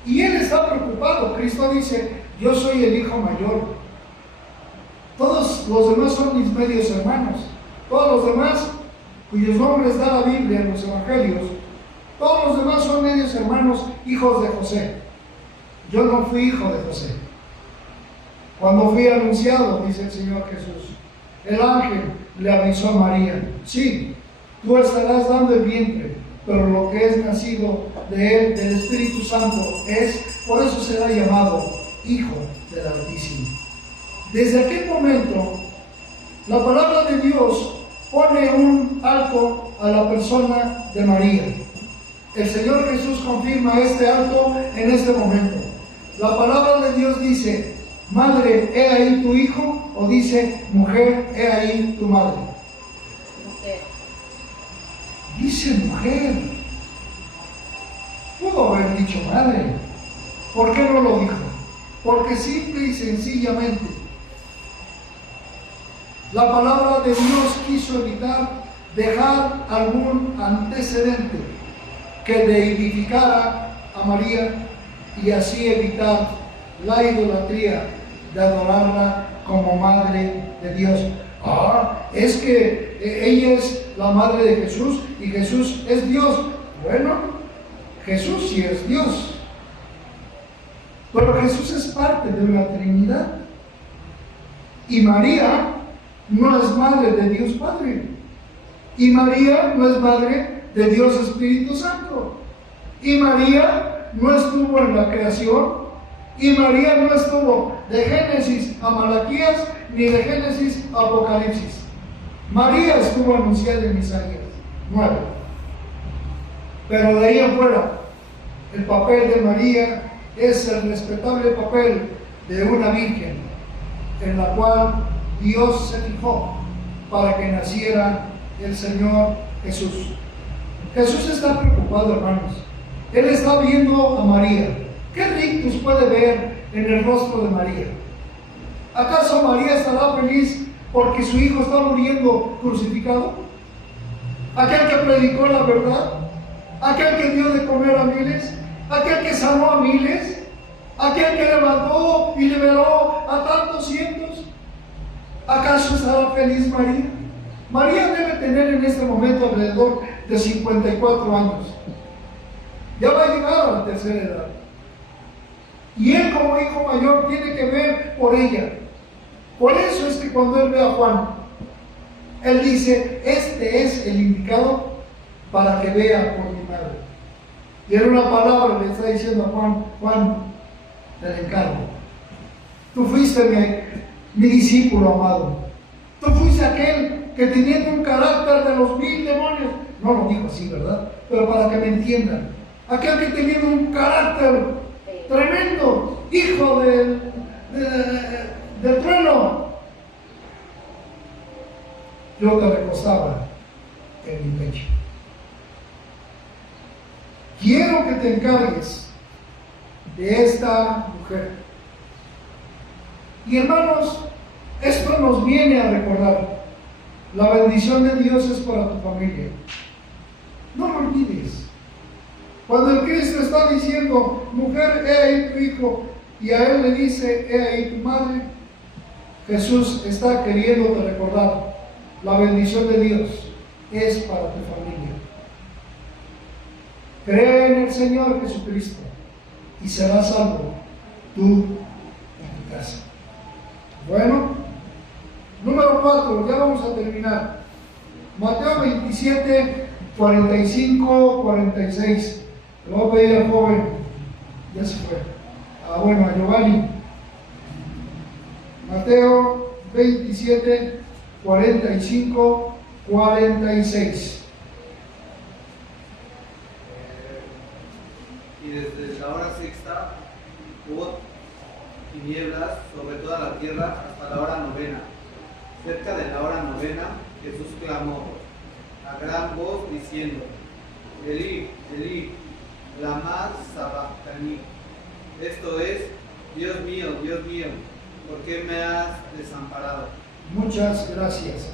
y él está preocupado. Cristo dice, yo soy el hijo mayor. Todos los demás son mis medios hermanos. Todos los demás, cuyos nombres da la Biblia en los evangelios, todos los demás son medios hermanos, hijos de José. Yo no fui hijo de José. Cuando fui anunciado, dice el Señor Jesús, el ángel le avisó a María, sí, tú estarás dando el vientre, pero lo que es nacido de él, del Espíritu Santo, por eso será llamado Hijo del Altísimo. Desde aquel momento, la palabra de Dios pone un alto a la persona de María. El Señor Jesús confirma este alto en este momento. La palabra de Dios dice, madre, he ahí tu hijo, o dice, mujer, he ahí tu madre. Dice mujer. Pudo haber dicho madre. ¿Por qué no lo dijo? Porque simple y sencillamente la palabra de Dios quiso dejar algún antecedente que deitificara a María y así evitar la idolatría de adorarla como madre de Dios. Es que ella es la madre de Jesús y Jesús es Dios. Bueno, Jesús sí es Dios, pero Jesús es parte de una Trinidad y María no es madre de Dios Padre y María no es madre de Dios Espíritu Santo y María no estuvo en la creación y María no estuvo de Génesis a Malaquías ni de Génesis a Apocalipsis. María estuvo anunciada en Isaías 9, pero de ahí afuera El papel de María es el respetable papel de una virgen en la cual Dios se fijó para que naciera el Señor Jesús. Jesús está preocupado, hermanos. Él está viendo a María. ¿Qué rictus puede ver en el rostro de María? ¿Acaso María estará feliz porque su hijo está muriendo crucificado? Aquel que predicó la verdad, aquel que dio de comer a miles, aquel que sanó a miles, aquel que levantó y liberó a tantos cientos. ¿Acaso estará feliz María? María debe tener en este momento alrededor de 54 años. Ya va a llegar a la tercera edad. Y él como hijo mayor tiene que ver por ella. Por eso es que cuando él ve a Juan, él dice, este es el indicado para que vea por mi madre. Y en una palabra le está diciendo a Juan, Juan, te encargo. Tú fuiste mi discípulo amado. Tú fuiste aquel que teniendo un carácter de los 1000 demonios, no lo dijo así, ¿verdad? Pero para que me entiendan, aquel que teniendo un carácter tremendo, hijo del trueno, yo te recostaba en mi pecho. Quiero que te encargues de esta mujer. Y hermanos, esto nos viene a recordar, la bendición de Dios es para tu familia. No lo olvides. Cuando el Cristo está diciendo, mujer, he ahí tu hijo, y a él le dice, he ahí tu madre, Jesús está queriéndote recordar, la bendición de Dios es para tu familia. Cree en el Señor Jesucristo y serás salvo tú y tu casa. Bueno, número 4, ya vamos a terminar. Mateo 27, 45, 46. Le voy a pedir al joven, ya se fue. Bueno, a Giovanni. Mateo 27, 45, 46. Y desde la hora sexta hubo tinieblas sobre toda la tierra hasta la hora novena. Cerca de la hora novena, Jesús clamó a gran voz diciendo, Elí, Elí, lama sabactani. Esto es, Dios mío, ¿por qué me has desamparado? Muchas gracias.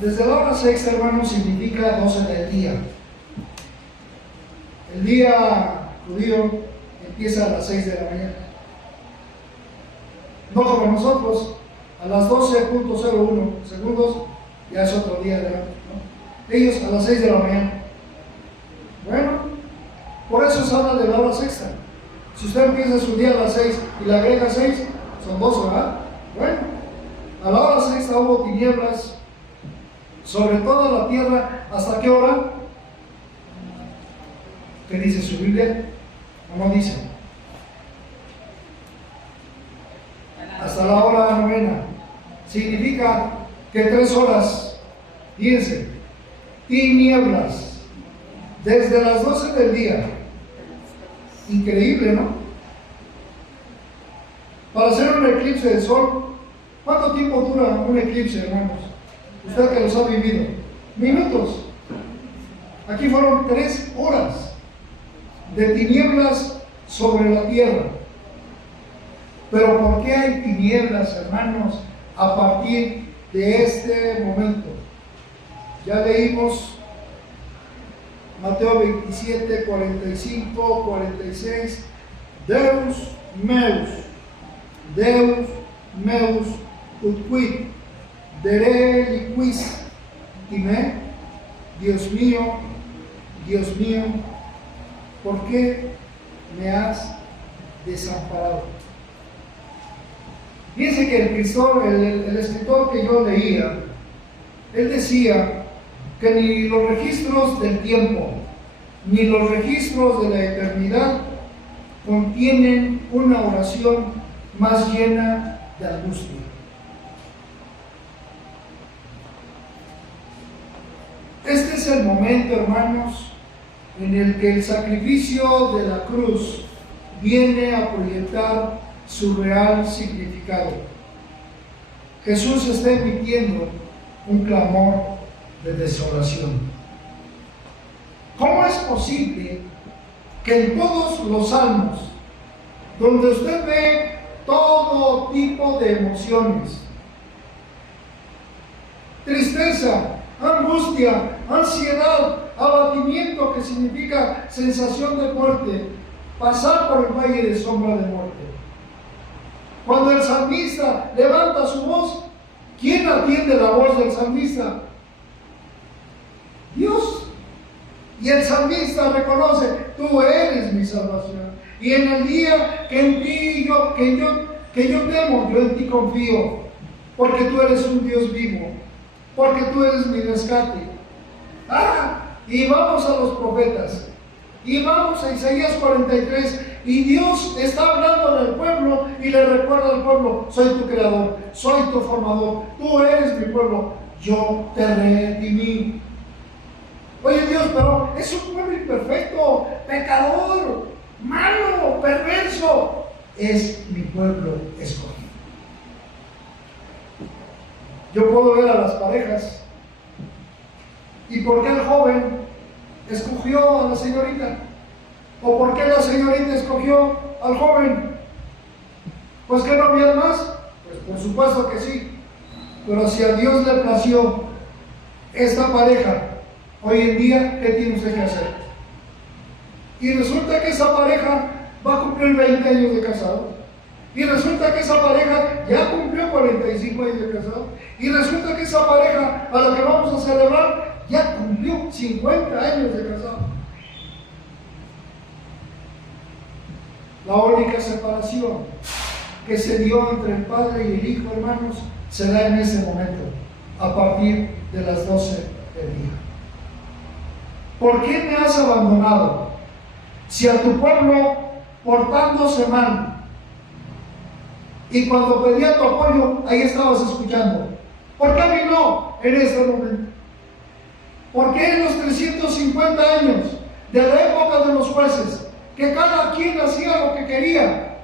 Desde la hora sexta, hermanos, significa 12 del día. El día judío empieza a las 6 de la mañana. No como nosotros, a las 12.01 segundos ya es otro día de la noche, ¿no? Ellos a las 6 de la mañana. Bueno, por eso se habla de la hora sexta. Si usted empieza su día a las 6 y le agrega 6, son 12, ¿verdad? Bueno, a la hora sexta hubo tinieblas sobre toda la tierra. ¿Hasta qué hora? ¿Qué dice su Biblia? ¿O no dice? Hasta la hora novena. Significa que 3 horas, fíjense, tinieblas, desde las 12 del día. Increíble, ¿no? Para hacer un eclipse de sol, ¿cuánto tiempo dura un eclipse, hermanos? Usted que los ha vivido. Minutos. Aquí fueron 3 horas de tinieblas sobre la tierra. Pero ¿por qué hay tinieblas, hermanos, a partir de este momento? Ya leímos Mateo 27, 45, 46. Deus meus, ut quid dere liquis time. Dios mío, ¿por qué me has desamparado? Fíjense que el escritor que yo leía, él decía que ni los registros del tiempo, ni los registros de la eternidad contienen una oración más llena de angustia. Este es el momento, hermanos, en el que el sacrificio de la cruz viene a proyectar su real significado. Jesús está emitiendo un clamor de desolación. ¿Cómo es posible que en todos los salmos, donde usted ve todo tipo de emociones, tristeza, angustia, ansiedad, abatimiento, que significa sensación de muerte, pasar por el valle de sombra de muerte, cuando el salmista levanta su voz, ¿quién atiende la voz del salmista? Dios. Y el salmista reconoce: tú eres mi salvación. Y en el día que en ti yo temo, yo en ti confío, porque tú eres un Dios vivo, porque tú eres mi rescate. Y vamos a los profetas, y vamos a Isaías 43, y Dios está hablando del pueblo y le recuerda al pueblo: soy tu creador, soy tu formador, tú eres mi pueblo, yo te redimí. Oye Dios, pero es un pueblo imperfecto, pecador, malo, perverso. Es mi pueblo escogido. Yo puedo ver a las parejas. ¿Y por qué el joven escogió a la señorita? ¿O por qué la señorita escogió al joven? Pues que no había más. Pues por supuesto que sí. Pero si a Dios le plació esta pareja, hoy en día, ¿qué tiene usted que hacer? Y resulta que esa pareja va a cumplir 20 años de casado. Y resulta que esa pareja ya cumplió 45 años de casado. Y resulta que esa pareja a la que vamos a celebrar ya cumplió 50 años de casado. La única separación que se dio entre el padre y el hijo, hermanos, se da en ese momento, a partir de las 12 del día. ¿Por qué me has abandonado? Si a tu pueblo, portándose mal, y cuando pedía tu apoyo, ahí estabas escuchando. ¿Por qué a mí no en este momento? ¿Por qué en los 350 años de la época de los jueces, que cada quien hacía lo que quería,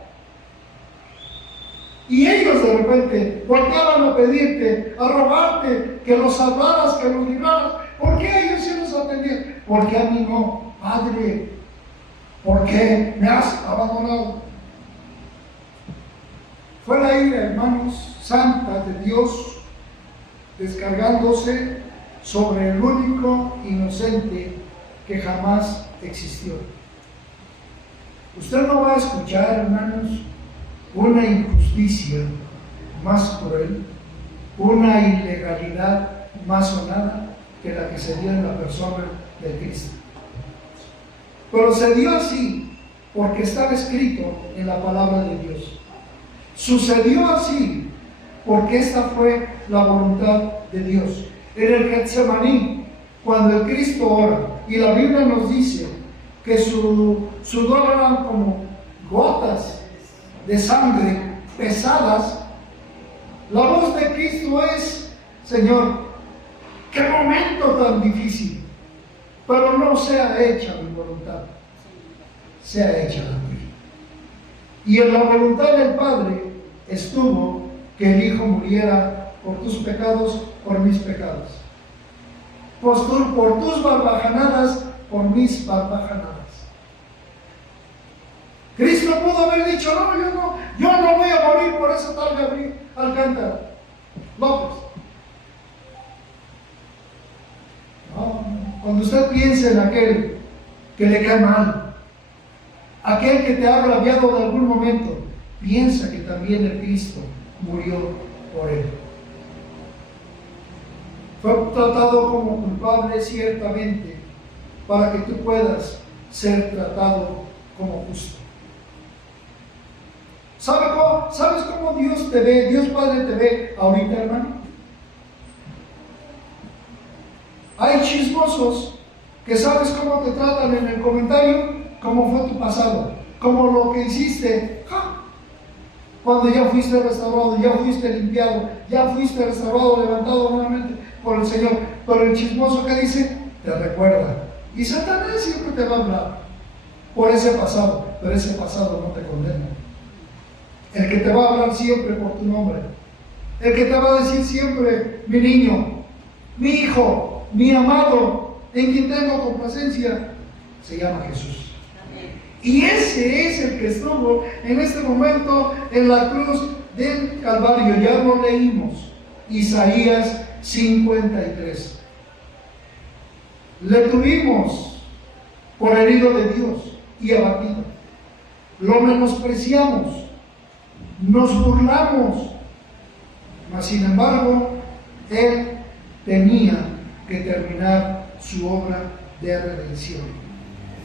y ellos de repente volteaban a pedirte, a rogarte que los salvaras, que los libraras? ¿Por qué a ellos sí los atendían? ¿Por qué a mí no? Padre, ¿por qué me has abandonado? Fue la ira, hermanos, santa de Dios descargándose sobre el único inocente que jamás existió. Usted no va a escuchar, hermanos, una injusticia más cruel, una ilegalidad más sonada que la que se dio en la persona de Cristo. Pero se dio así porque estaba escrito en la palabra de Dios. Sucedió así porque esta fue la voluntad de Dios. En el Getsemaní, cuando el Cristo ora, y la Biblia nos dice que su sudor eran como gotas de sangre pesadas, la voz de Cristo es: Señor, qué momento tan difícil, pero no sea hecha mi voluntad, sea hecha la tuya. Y en la voluntad del Padre estuvo que el Hijo muriera por tus pecados, por mis pecados, por tus barbajanadas, por mis barbajanadas. Cristo pudo haber dicho: no, yo no voy a morir por esa tal Gabriel Alcántara López. No, cuando usted piense en aquel que le cae mal, aquel que te ha agraviado de algún momento, piensa que también el Cristo murió por él. Fue tratado como culpable ciertamente para que tú puedas ser tratado como justo. ¿Sabes cómo Dios te ve? Dios Padre te ve ahorita, hermano. Hay chismosos que sabes cómo te tratan en el comentario, cómo fue tu pasado, cómo lo que hiciste. Cuando ya fuiste restaurado, ya fuiste limpiado, ya fuiste restaurado, levantado nuevamente por el Señor. Pero el chismoso, ¿qué dice? Te recuerda Y Satanás siempre te va a hablar por ese pasado, pero ese pasado no te condena. El que te va a hablar siempre por tu nombre, el que te va a decir siempre, mi niño, mi hijo, mi amado, en quien tengo complacencia, se llama Jesús. Y ese es el que estuvo en este momento en la cruz del Calvario. Ya lo leímos, Isaías 53. Le tuvimos por herido de Dios y abatido. Lo menospreciamos, nos burlamos, mas sin embargo, Él tenía que terminar su obra de redención.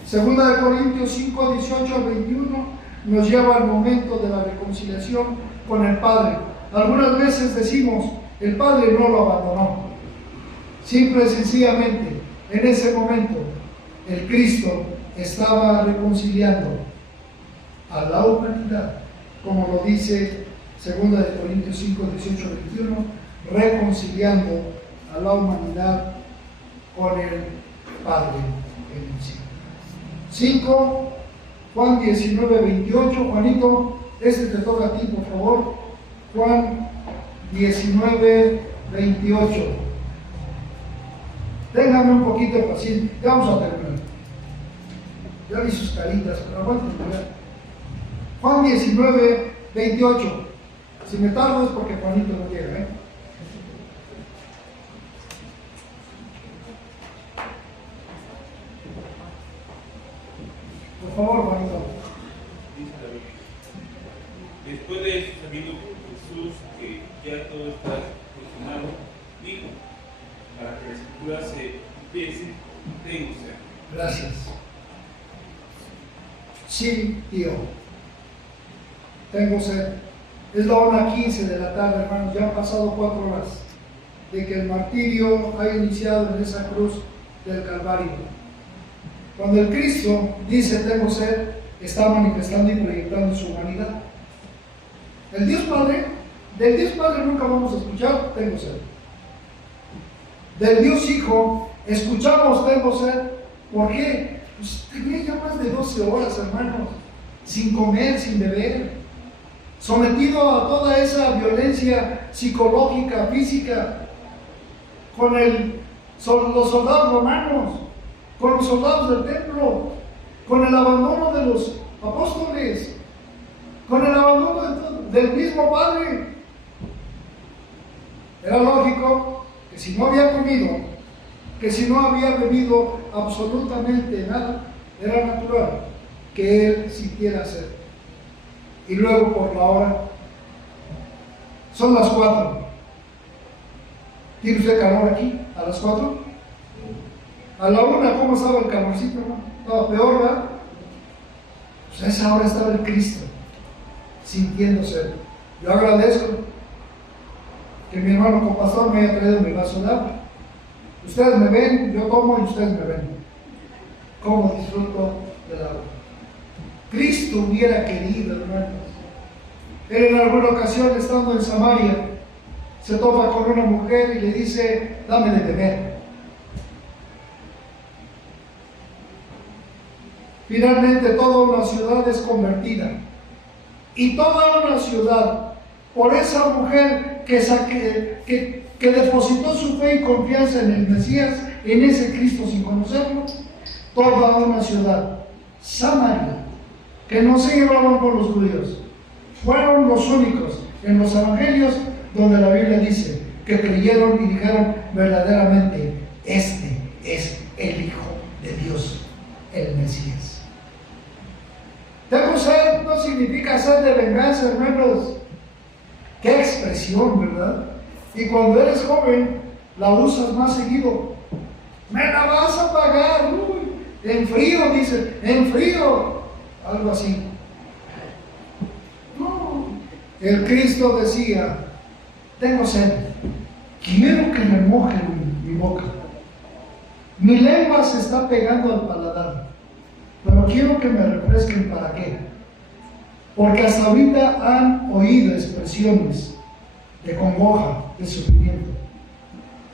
Segunda de Corintios 5, 18 al 21 nos lleva al momento de la reconciliación con el Padre. Algunas veces decimos, el Padre no lo abandonó. Simple y sencillamente, en ese momento, el Cristo estaba reconciliando a la humanidad, como lo dice segunda de Corintios 5, 18 al 21, reconciliando a la humanidad con el Padre en el cielo. 5, Juan 19, 28, Juanito, este te toca a ti, por favor. Juan 19, 28. Ténganme un poquito de paciencia, ya vamos a terminar. Ya vi sus caritas, pero aguanten. Juan 19, 28. Si me tardo es porque Juanito no llega, ¿eh? Por favor, Juanito. Dice David. Después de eso, sabiendo Jesús que ya todo está consumado, dijo, para que la escritura se cumpliese, tengo sed. Gracias. Sí, tío. Tengo sed. Es la 1:15 de la tarde, hermanos. Ya han pasado 4 horas de que el martirio ha iniciado en esa cruz del Calvario. Cuando el Cristo dice tengo sed, está manifestando y proyectando su humanidad. El Dios Padre, del Dios Padre nunca vamos a escuchar tengo sed. Del Dios Hijo escuchamos tengo sed. ¿Por qué? Pues tenía ya más de 12 horas, hermanos, sin comer, sin beber, sometido a toda esa violencia psicológica, física, con los soldados romanos, con los soldados del templo, con el abandono de los apóstoles, con el abandono del mismo Padre. Era lógico que si no había comido, que si no había bebido absolutamente nada, era natural que él sintiera sed. Y luego por la hora, son las 4. ¿Tiene usted calor aquí? ¿A las 4? A la 1, ¿cómo estaba el calorcito? ¿No? Estaba peor, ¿verdad? Pues a esa hora estaba el Cristo, sintiéndose. Yo agradezco que mi hermano compastor me haya traído mi vaso de agua. Ustedes me ven, yo tomo y ustedes me ven. ¿Cómo disfruto del agua? Cristo hubiera querido, hermanos. Él en alguna ocasión, estando en Samaria, se topa con una mujer y le dice, dame de beber. Finalmente toda una ciudad es convertida. Y toda una ciudad, por esa mujer que depositó su fe y confianza en el Mesías, en ese Cristo sin conocerlo, toda una ciudad, Samaria, que no se llevaban por los judíos, fueron los únicos en los evangelios donde la Biblia dice que creyeron y dijeron verdaderamente, este es el Hijo de Dios, el Mesías. Tengo sed no significa sed de venganza, hermanos. Qué expresión, ¿verdad? Y cuando eres joven, la usas más seguido. Me la vas a pagar, uy, en frío, dice, en frío, algo así. No, el Cristo decía, tengo sed, quiero que me moje mi boca. Mi lengua se está pegando al paladar, pero quiero que me refresquen. ¿Para qué? Porque hasta ahorita han oído expresiones de congoja, de sufrimiento.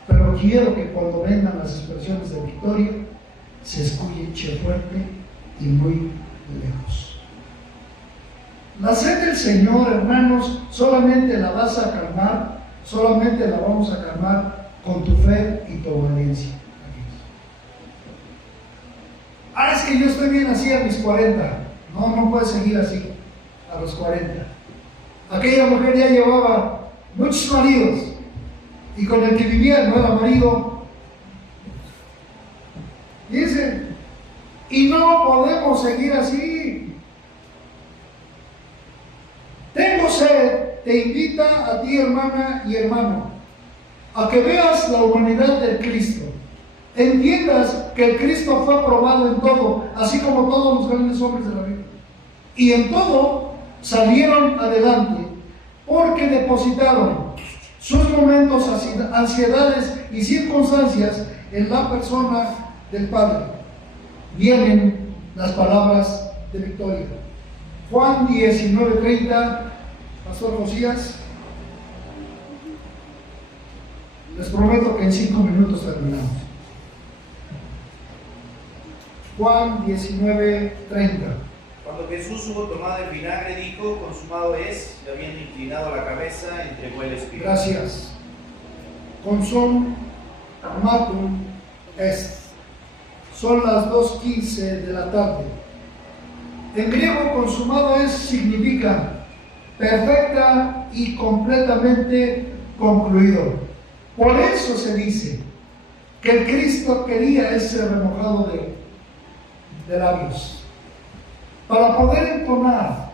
Pero quiero que cuando vengan las expresiones de victoria, se escuche fuerte y muy lejos. La sed del Señor, hermanos, solamente la vas a calmar, solamente la vamos a calmar con tu fe y tu obediencia. Es que yo estoy bien así a mis 40. No puedes seguir así a los 40. Aquella mujer ya llevaba muchos maridos y con el que vivía no era marido. Dice, y no podemos seguir así. Tengo sed, te invita a ti, hermana y hermano, a que veas la humanidad del Cristo. Entiendas que el Cristo fue probado en todo, así como todos los grandes hombres de la Biblia. Y en todo salieron adelante, porque depositaron sus momentos, ansiedades y circunstancias en la persona del Padre. Vienen las palabras de victoria. Juan 19:30, Pastor Josías. Les prometo que en 5 minutos terminamos. Juan 19:30. Cuando Jesús hubo tomado el vinagre, dijo, consumado es, y habiendo inclinado la cabeza, entregó el Espíritu. Gracias. Consumatum est. Son las 2:15 de la tarde. En griego, consumado es significa perfecta y completamente concluido. Por eso se dice que el Cristo quería ese remojado de labios, para poder entonar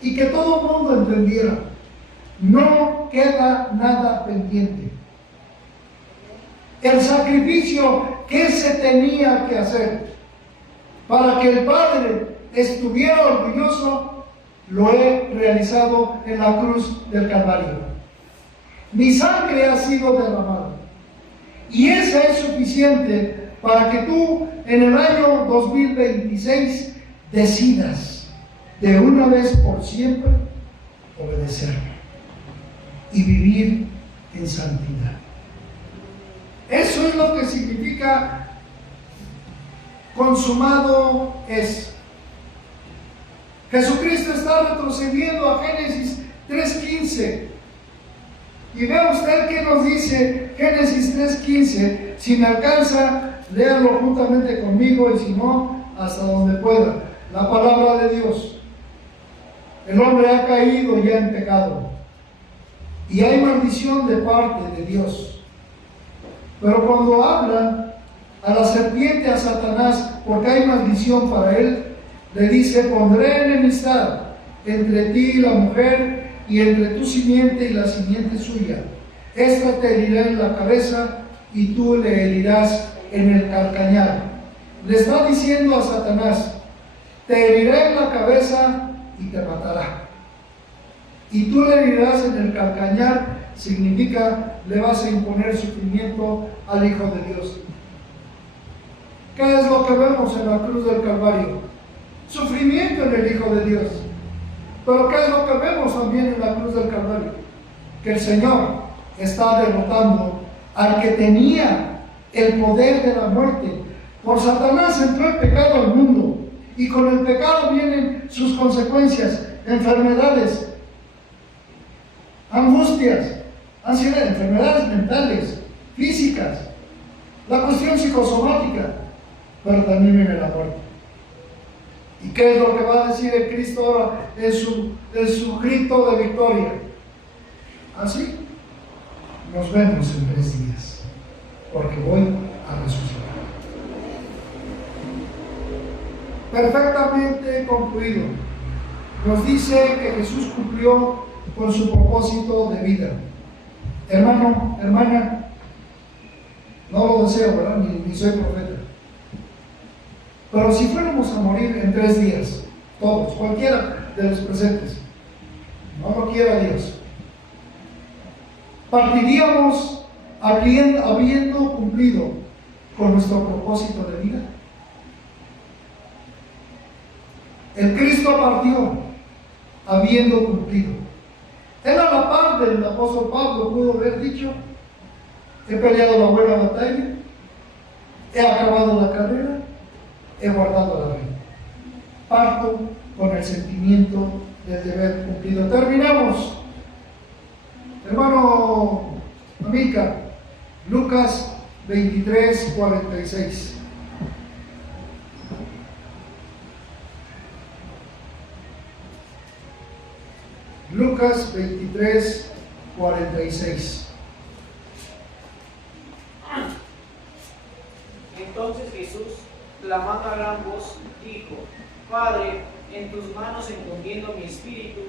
y que todo el mundo entendiera. No queda nada pendiente. El sacrificio que se tenía que hacer para que el Padre estuviera orgulloso, lo he realizado en la cruz del Calvario. Mi sangre ha sido derramada. Y esa es suficiente para que tú en el año 2026 decidas de una vez por siempre obedecerme y vivir en santidad. Eso es lo que significa consumado es. Jesucristo está retrocediendo a Génesis 3:15. Y vea usted qué nos dice Génesis 3:15. Si me alcanza, léalo juntamente conmigo, y si no, hasta donde pueda. La palabra de Dios. El hombre ha caído ya en pecado, y hay maldición de parte de Dios. Pero cuando habla a la serpiente, a Satanás, porque hay maldición para él, le dice: pondré enemistad entre ti y la mujer, y entre tu simiente y la simiente suya. Esta te herirá en la cabeza, y tú le herirás en el calcañar. Le está diciendo a Satanás: te herirá en la cabeza y te matará. Y tú le herirás en el calcañar, significa le vas a imponer sufrimiento al Hijo de Dios. ¿Qué es lo que vemos en la cruz del Calvario? Sufrimiento en el Hijo de Dios. Pero ¿qué es lo que vemos también en la cruz del Calvario? Que el Señor está derrotando al que tenía el poder de la muerte. Por Satanás entró el pecado al mundo, y con el pecado vienen sus consecuencias: enfermedades, angustias, ansiedad, enfermedades mentales, físicas, la cuestión psicosomática, pero también viene la muerte. ¿Y qué es lo que va a decir el Cristo ahora en su grito de victoria? Así, nos vemos en 3 días, porque voy a resucitar. Perfectamente concluido. Nos dice que Jesús cumplió con su propósito de vida. Hermano, hermana, no lo deseo, ¿verdad? Ni soy profeta. Pero si fuéramos a morir en 3 días, todos, cualquiera de los presentes, no lo quiera Dios, partiríamos habiendo cumplido con nuestro propósito de vida. El Cristo partió habiendo cumplido. Él, a la par del apóstol Pablo, pudo haber dicho: he peleado la buena batalla, he acabado la carrera, he guardado la fe. Parto con el sentimiento del deber cumplido. Terminamos. Hermano Amica, Lucas 23, 46. Lucas 23, 46. Entonces Jesús, clamando a gran voz, dijo: Padre, en tus manos encomiendo mi espíritu.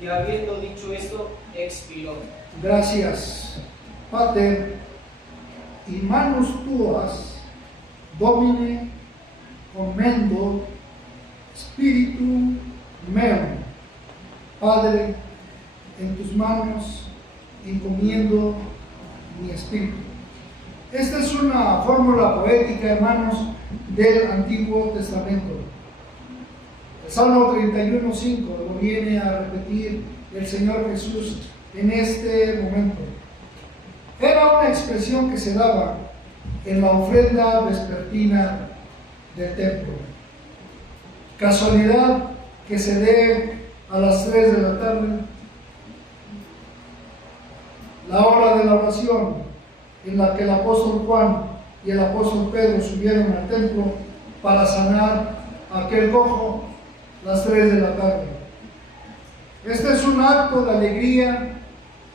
Y habiendo dicho esto, expiró. Gracias, Pater, in manus tuas, Domine, commendo spiritum meum. Padre, en tus manos encomiendo mi espíritu. Esta es una fórmula poética, hermanos, del Antiguo Testamento. El Salmo 31:5 lo viene a repetir el Señor Jesús en este momento. Era una expresión que se daba en la ofrenda vespertina del templo. Casualidad que se dé a las 3 de la tarde, la hora de la oración en la que el apóstol Juan y el apóstol Pedro subieron al templo para sanar a aquel cojo, las 3 de la tarde. Este es un acto de alegría,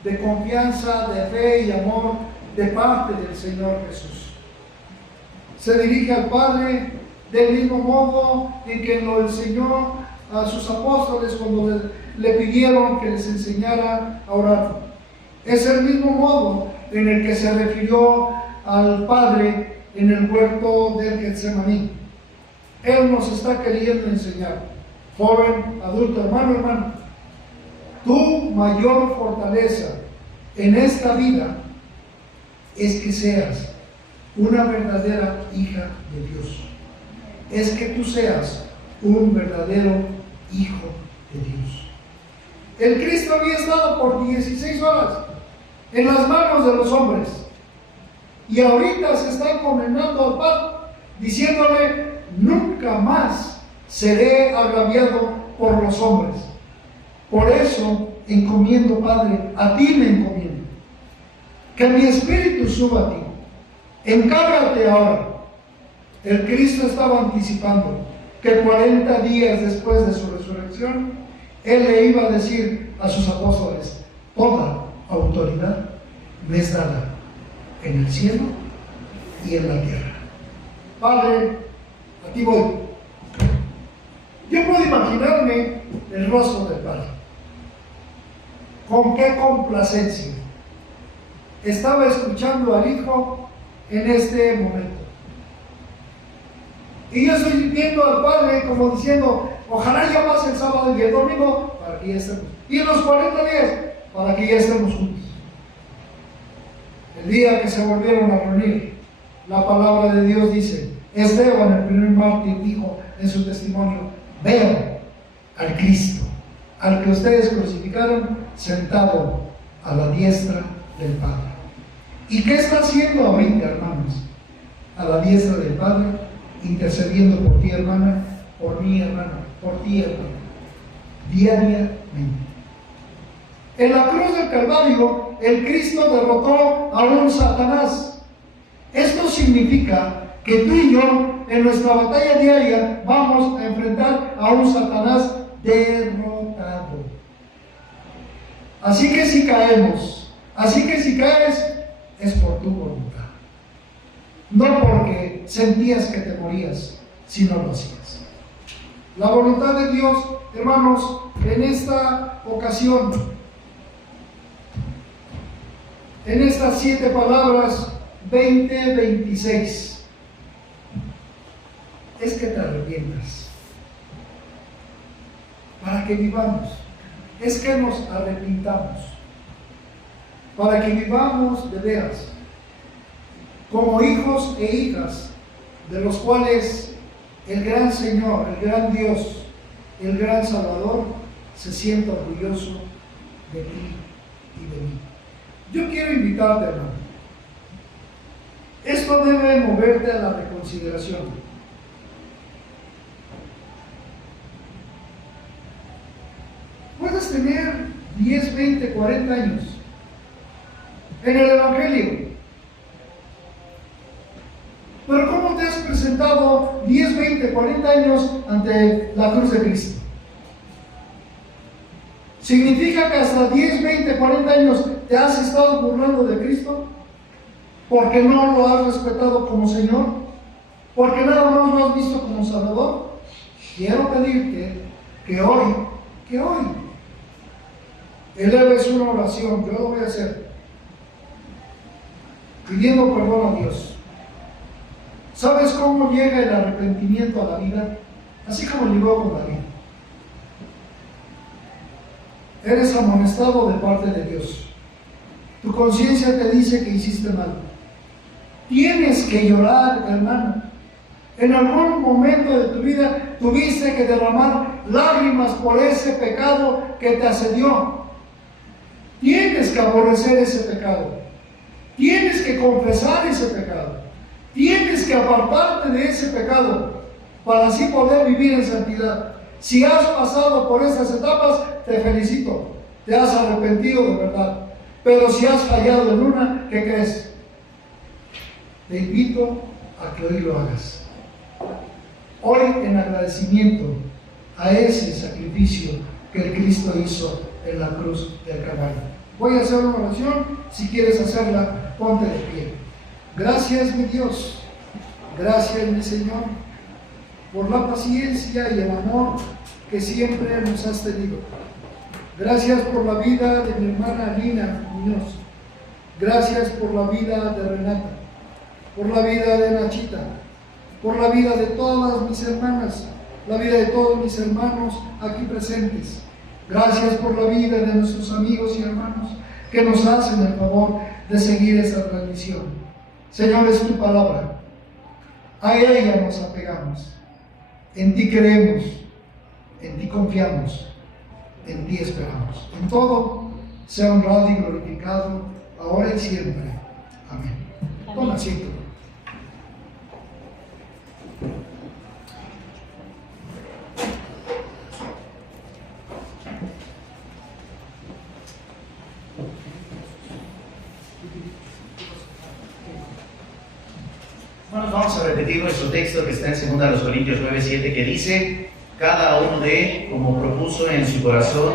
de confianza, de fe y amor de parte del Señor Jesús. Se dirige al Padre del mismo modo en que lo enseñó a sus apóstoles cuando le pidieron que les enseñara a orar. Es el mismo modo en el que se refirió al Padre en el huerto del Getsemaní. Él nos está queriendo enseñar. Joven, adulto, hermano, tu mayor fortaleza en esta vida es que seas una verdadera hija de Dios. Es que tú seas un verdadero hijo de Dios. El Cristo había estado por 16 horas en las manos de los hombres y ahorita se está encomendando al Padre diciéndole: nunca más seré agraviado por los hombres. Por eso encomiendo, Padre, a ti me encomiendo, que mi espíritu suba a ti. Encárgate ahora. El Cristo estaba anticipando que 40 días después de su resurrección, Él le iba a decir a sus apóstoles: toda autoridad me es dada en el cielo y en la tierra. Padre, a ti voy. Yo puedo imaginarme el rostro del Padre. Con qué complacencia estaba escuchando al Hijo en este momento. Y yo estoy viendo al Padre como diciendo: ojalá ya pase el sábado y el domingo para que ya estemos. Y en los 40 días para que ya estemos juntos. El día que se volvieron a reunir, la palabra de Dios dice: Esteban, el primer mártir, dijo en su testimonio: veo al Cristo, al que ustedes crucificaron, sentado a la diestra del Padre. ¿Y qué está haciendo ahorita, hermanos? A la diestra del Padre, intercediendo por ti, hermana, por mí, hermano, por ti, hermano, diariamente. En la cruz del Calvario, el Cristo derrotó a un Satanás. Esto significa que tú y yo, en nuestra batalla diaria, vamos a enfrentar a un Satanás derrotado. Así que si caemos, así que si caes, es por tu voluntad. No porque sentías que te morías, sino lo hacías. La voluntad de Dios, hermanos, en esta ocasión, en estas 7 palabras, 20-26, es que te arrepientas, para que vivamos, es que nos arrepintamos, para que vivamos de veras, como hijos e hijas, de los cuales el gran Señor, el gran Dios, el gran Salvador, se sienta orgulloso de ti y de mí. Yo quiero invitarte, hermano. Esto debe moverte a la reconsideración. Puedes tener 10, 20, 40 años en el Evangelio, pero ¿cómo te has presentado 10, 20, 40 años ante la cruz de Cristo? ¿Significa que hasta 10, 20, 40 años te has estado burlando de Cristo? ¿Porque no lo has respetado como Señor? ¿Porque nada más lo has visto como Salvador? Quiero pedirte que hoy eleves una oración. Yo lo voy a hacer pidiendo perdón a Dios. ¿Sabes cómo llega el arrepentimiento a la vida? Así como llegó con David. Eres amonestado de parte de Dios. Tu conciencia te dice que hiciste mal. Tienes que llorar, hermano. En algún momento de tu vida tuviste que derramar lágrimas por ese pecado que te asedió. Tienes que aborrecer ese pecado. Tienes que confesar ese pecado. Tienes que apartarte de ese pecado para así poder vivir en santidad. Si has pasado por esas etapas, te felicito. Te has arrepentido de verdad. Pero si has fallado en una, ¿qué crees? Te invito a que hoy lo hagas. Hoy, en agradecimiento a ese sacrificio que el Cristo hizo en la cruz del Calvario. Voy a hacer una oración. Si quieres hacerla, ponte de pie. Gracias, mi Dios. Gracias, mi Señor, por la paciencia y el amor que siempre nos has tenido. Gracias por la vida de mi hermana Lina Muñoz. Gracias por la vida de Renata, por la vida de Nachita, por la vida de todas mis hermanas, la vida de todos mis hermanos aquí presentes. Gracias por la vida de nuestros amigos y hermanos que nos hacen el favor de seguir esta transmisión. Señor, es tu palabra. A ella nos apegamos. En ti creemos, en ti confiamos, en ti esperamos. En todo sea honrado y glorificado, ahora y siempre. Amén. Toma asiento. Bueno, vamos a repetir nuestro texto que está en 2 Corintios 9:7, que dice: cada uno dé como propuso en su corazón,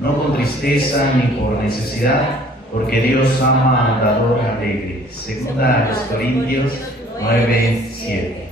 no con tristeza ni por necesidad, porque Dios ama al dador alegre. 2 Corintios 9:7.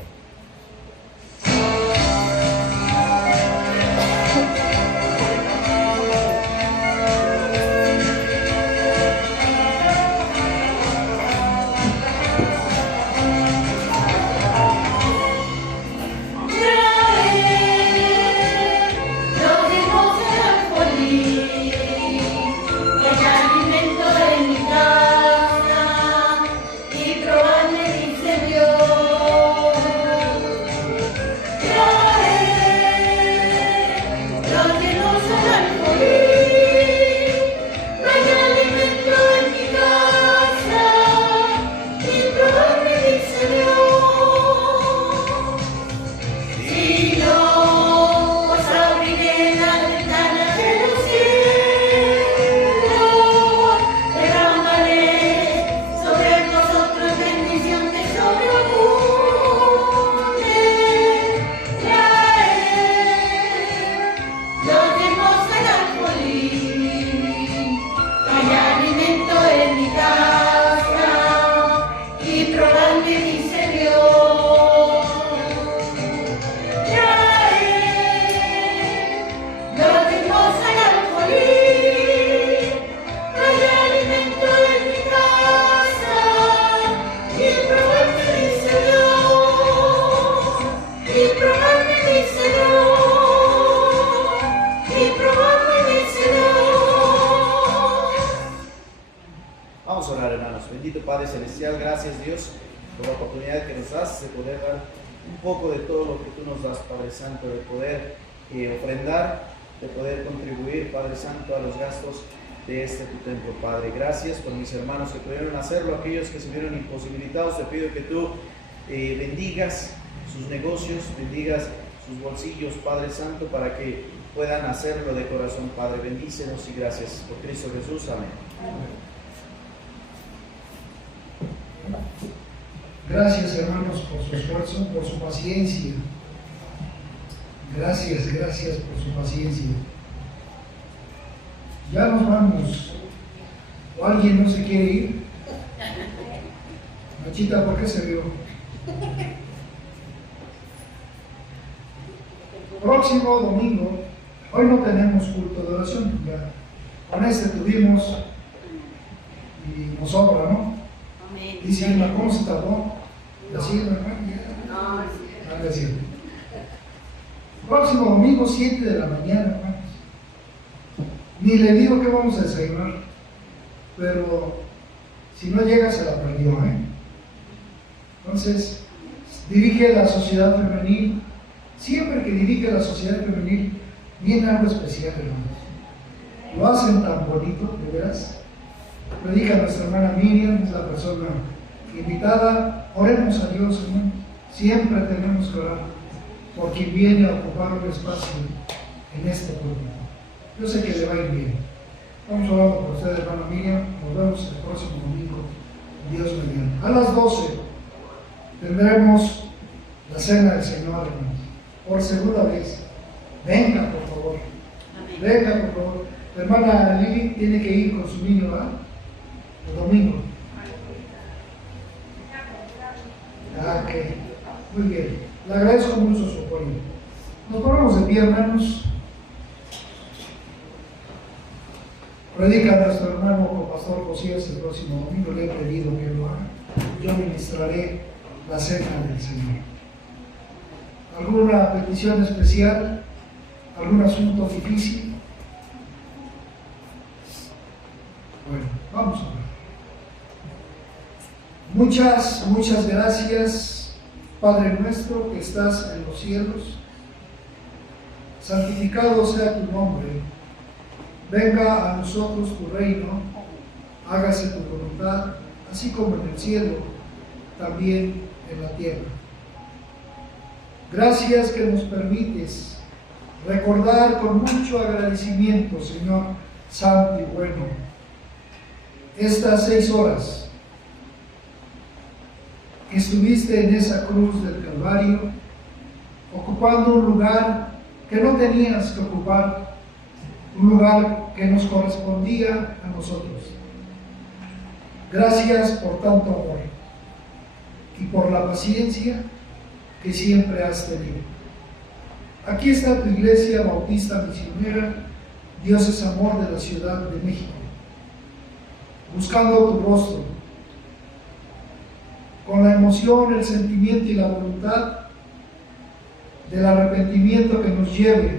Vamos a orar, hermanos. Bendito Padre Celestial, gracias Dios por la oportunidad que nos das de poder dar un poco de todo lo que tú nos das, Padre Santo, de poder ofrendar, de poder contribuir, Padre Santo, a los gastos de este tu templo, Padre. Gracias por mis hermanos que pudieron hacerlo, aquellos que se vieron imposibilitados. Te pido que tú bendigas sus negocios, bendigas sus bolsillos, Padre Santo, para que puedan hacerlo de corazón, Padre. Bendícenos y gracias por Cristo Jesús. Amén. Gracias, hermanos, por su esfuerzo, por su paciencia. Gracias por su paciencia. Ya nos vamos. ¿O alguien no se quiere ir? Nachita, ¿por qué se rió? Próximo domingo, hoy no tenemos culto de oración, ya con este tuvimos y nos sobra, ¿no? Dice Irma, ¿cómo se tardó? ¿Así, hermano? Gracias. Próximo domingo, 7 de la mañana, hermanos. Ni le digo que vamos a desayunar, pero si no llega se la perdió, ¿eh? Entonces, dirige la sociedad femenil. Siempre que dirige la sociedad femenil, viene algo especial, hermanos. Lo hacen tan bonito, de veras. Predica nuestra hermana Miriam, es la persona invitada. Oremos a Dios, hermano. Siempre tenemos que orar por quien viene a ocupar un espacio en este pueblo. Yo sé que le va a ir bien. Vamos orando por usted, hermana Miriam. Nos vemos el próximo domingo, Dios mediante. A las 12 tendremos la cena del Señor, hermanos. Por segunda vez. Venga, por favor. Venga, por favor. La hermana Lili tiene que ir con su niño, ¿verdad? El domingo. Ok. Muy bien. Le agradezco mucho su apoyo. Nos ponemos de pie, hermanos. Predica a nuestro hermano Pastor Josías el próximo domingo. Le he pedido que lo haga. Yo ministraré la cena del Señor. ¿Alguna petición especial? ¿Algún asunto difícil? Bueno, vamos a ver. Muchas gracias, Padre nuestro que estás en los cielos. Santificado sea tu nombre. Venga a nosotros tu reino. Hágase tu voluntad, así como en el cielo, también en la tierra. Gracias que nos permites recordar con mucho agradecimiento, Señor Santo y bueno, estas 6 horas que estuviste en esa cruz del Calvario, ocupando un lugar que no tenías que ocupar, un lugar que nos correspondía a nosotros. Gracias por tanto amor y por la paciencia que siempre has tenido. Aquí está tu iglesia bautista misionera, Dios es amor de la Ciudad de México, buscando tu rostro, con la emoción, el sentimiento y la voluntad del arrepentimiento que nos lleve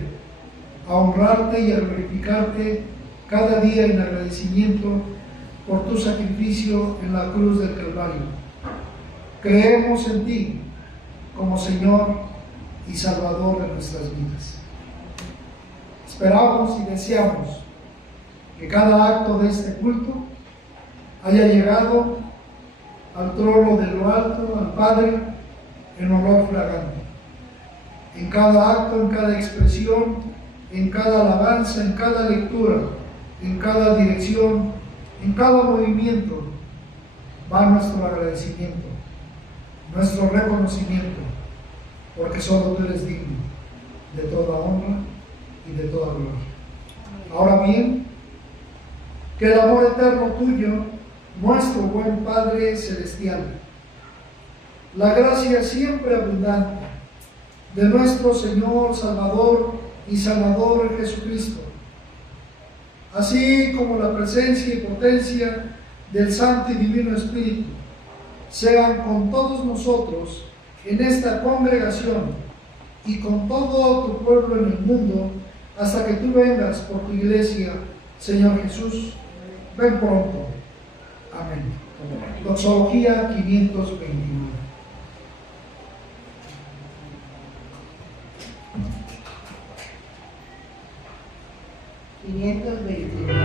a honrarte y a glorificarte cada día en agradecimiento por tu sacrificio en la cruz del Calvario. Creemos en ti como Señor y Salvador de nuestras vidas. Esperamos y deseamos que cada acto de este culto haya llegado al trono de lo alto, al Padre, en olor fragante. En cada acto, en cada expresión, en cada alabanza, en cada lectura, en cada dirección, en cada movimiento, va nuestro agradecimiento, nuestro reconocimiento, porque solo tú eres digno de toda honra y de toda gloria. Ahora bien, que el amor eterno tuyo, nuestro buen Padre Celestial, la gracia siempre abundante de nuestro Señor, Salvador y Salvador Jesucristo, así como la presencia y potencia del Santo y Divino Espíritu, sean con todos nosotros en esta congregación y con todo tu pueblo en el mundo, hasta que tú vengas por tu iglesia, Señor Jesús. Ven pronto. Amén. Doxología 529. $529.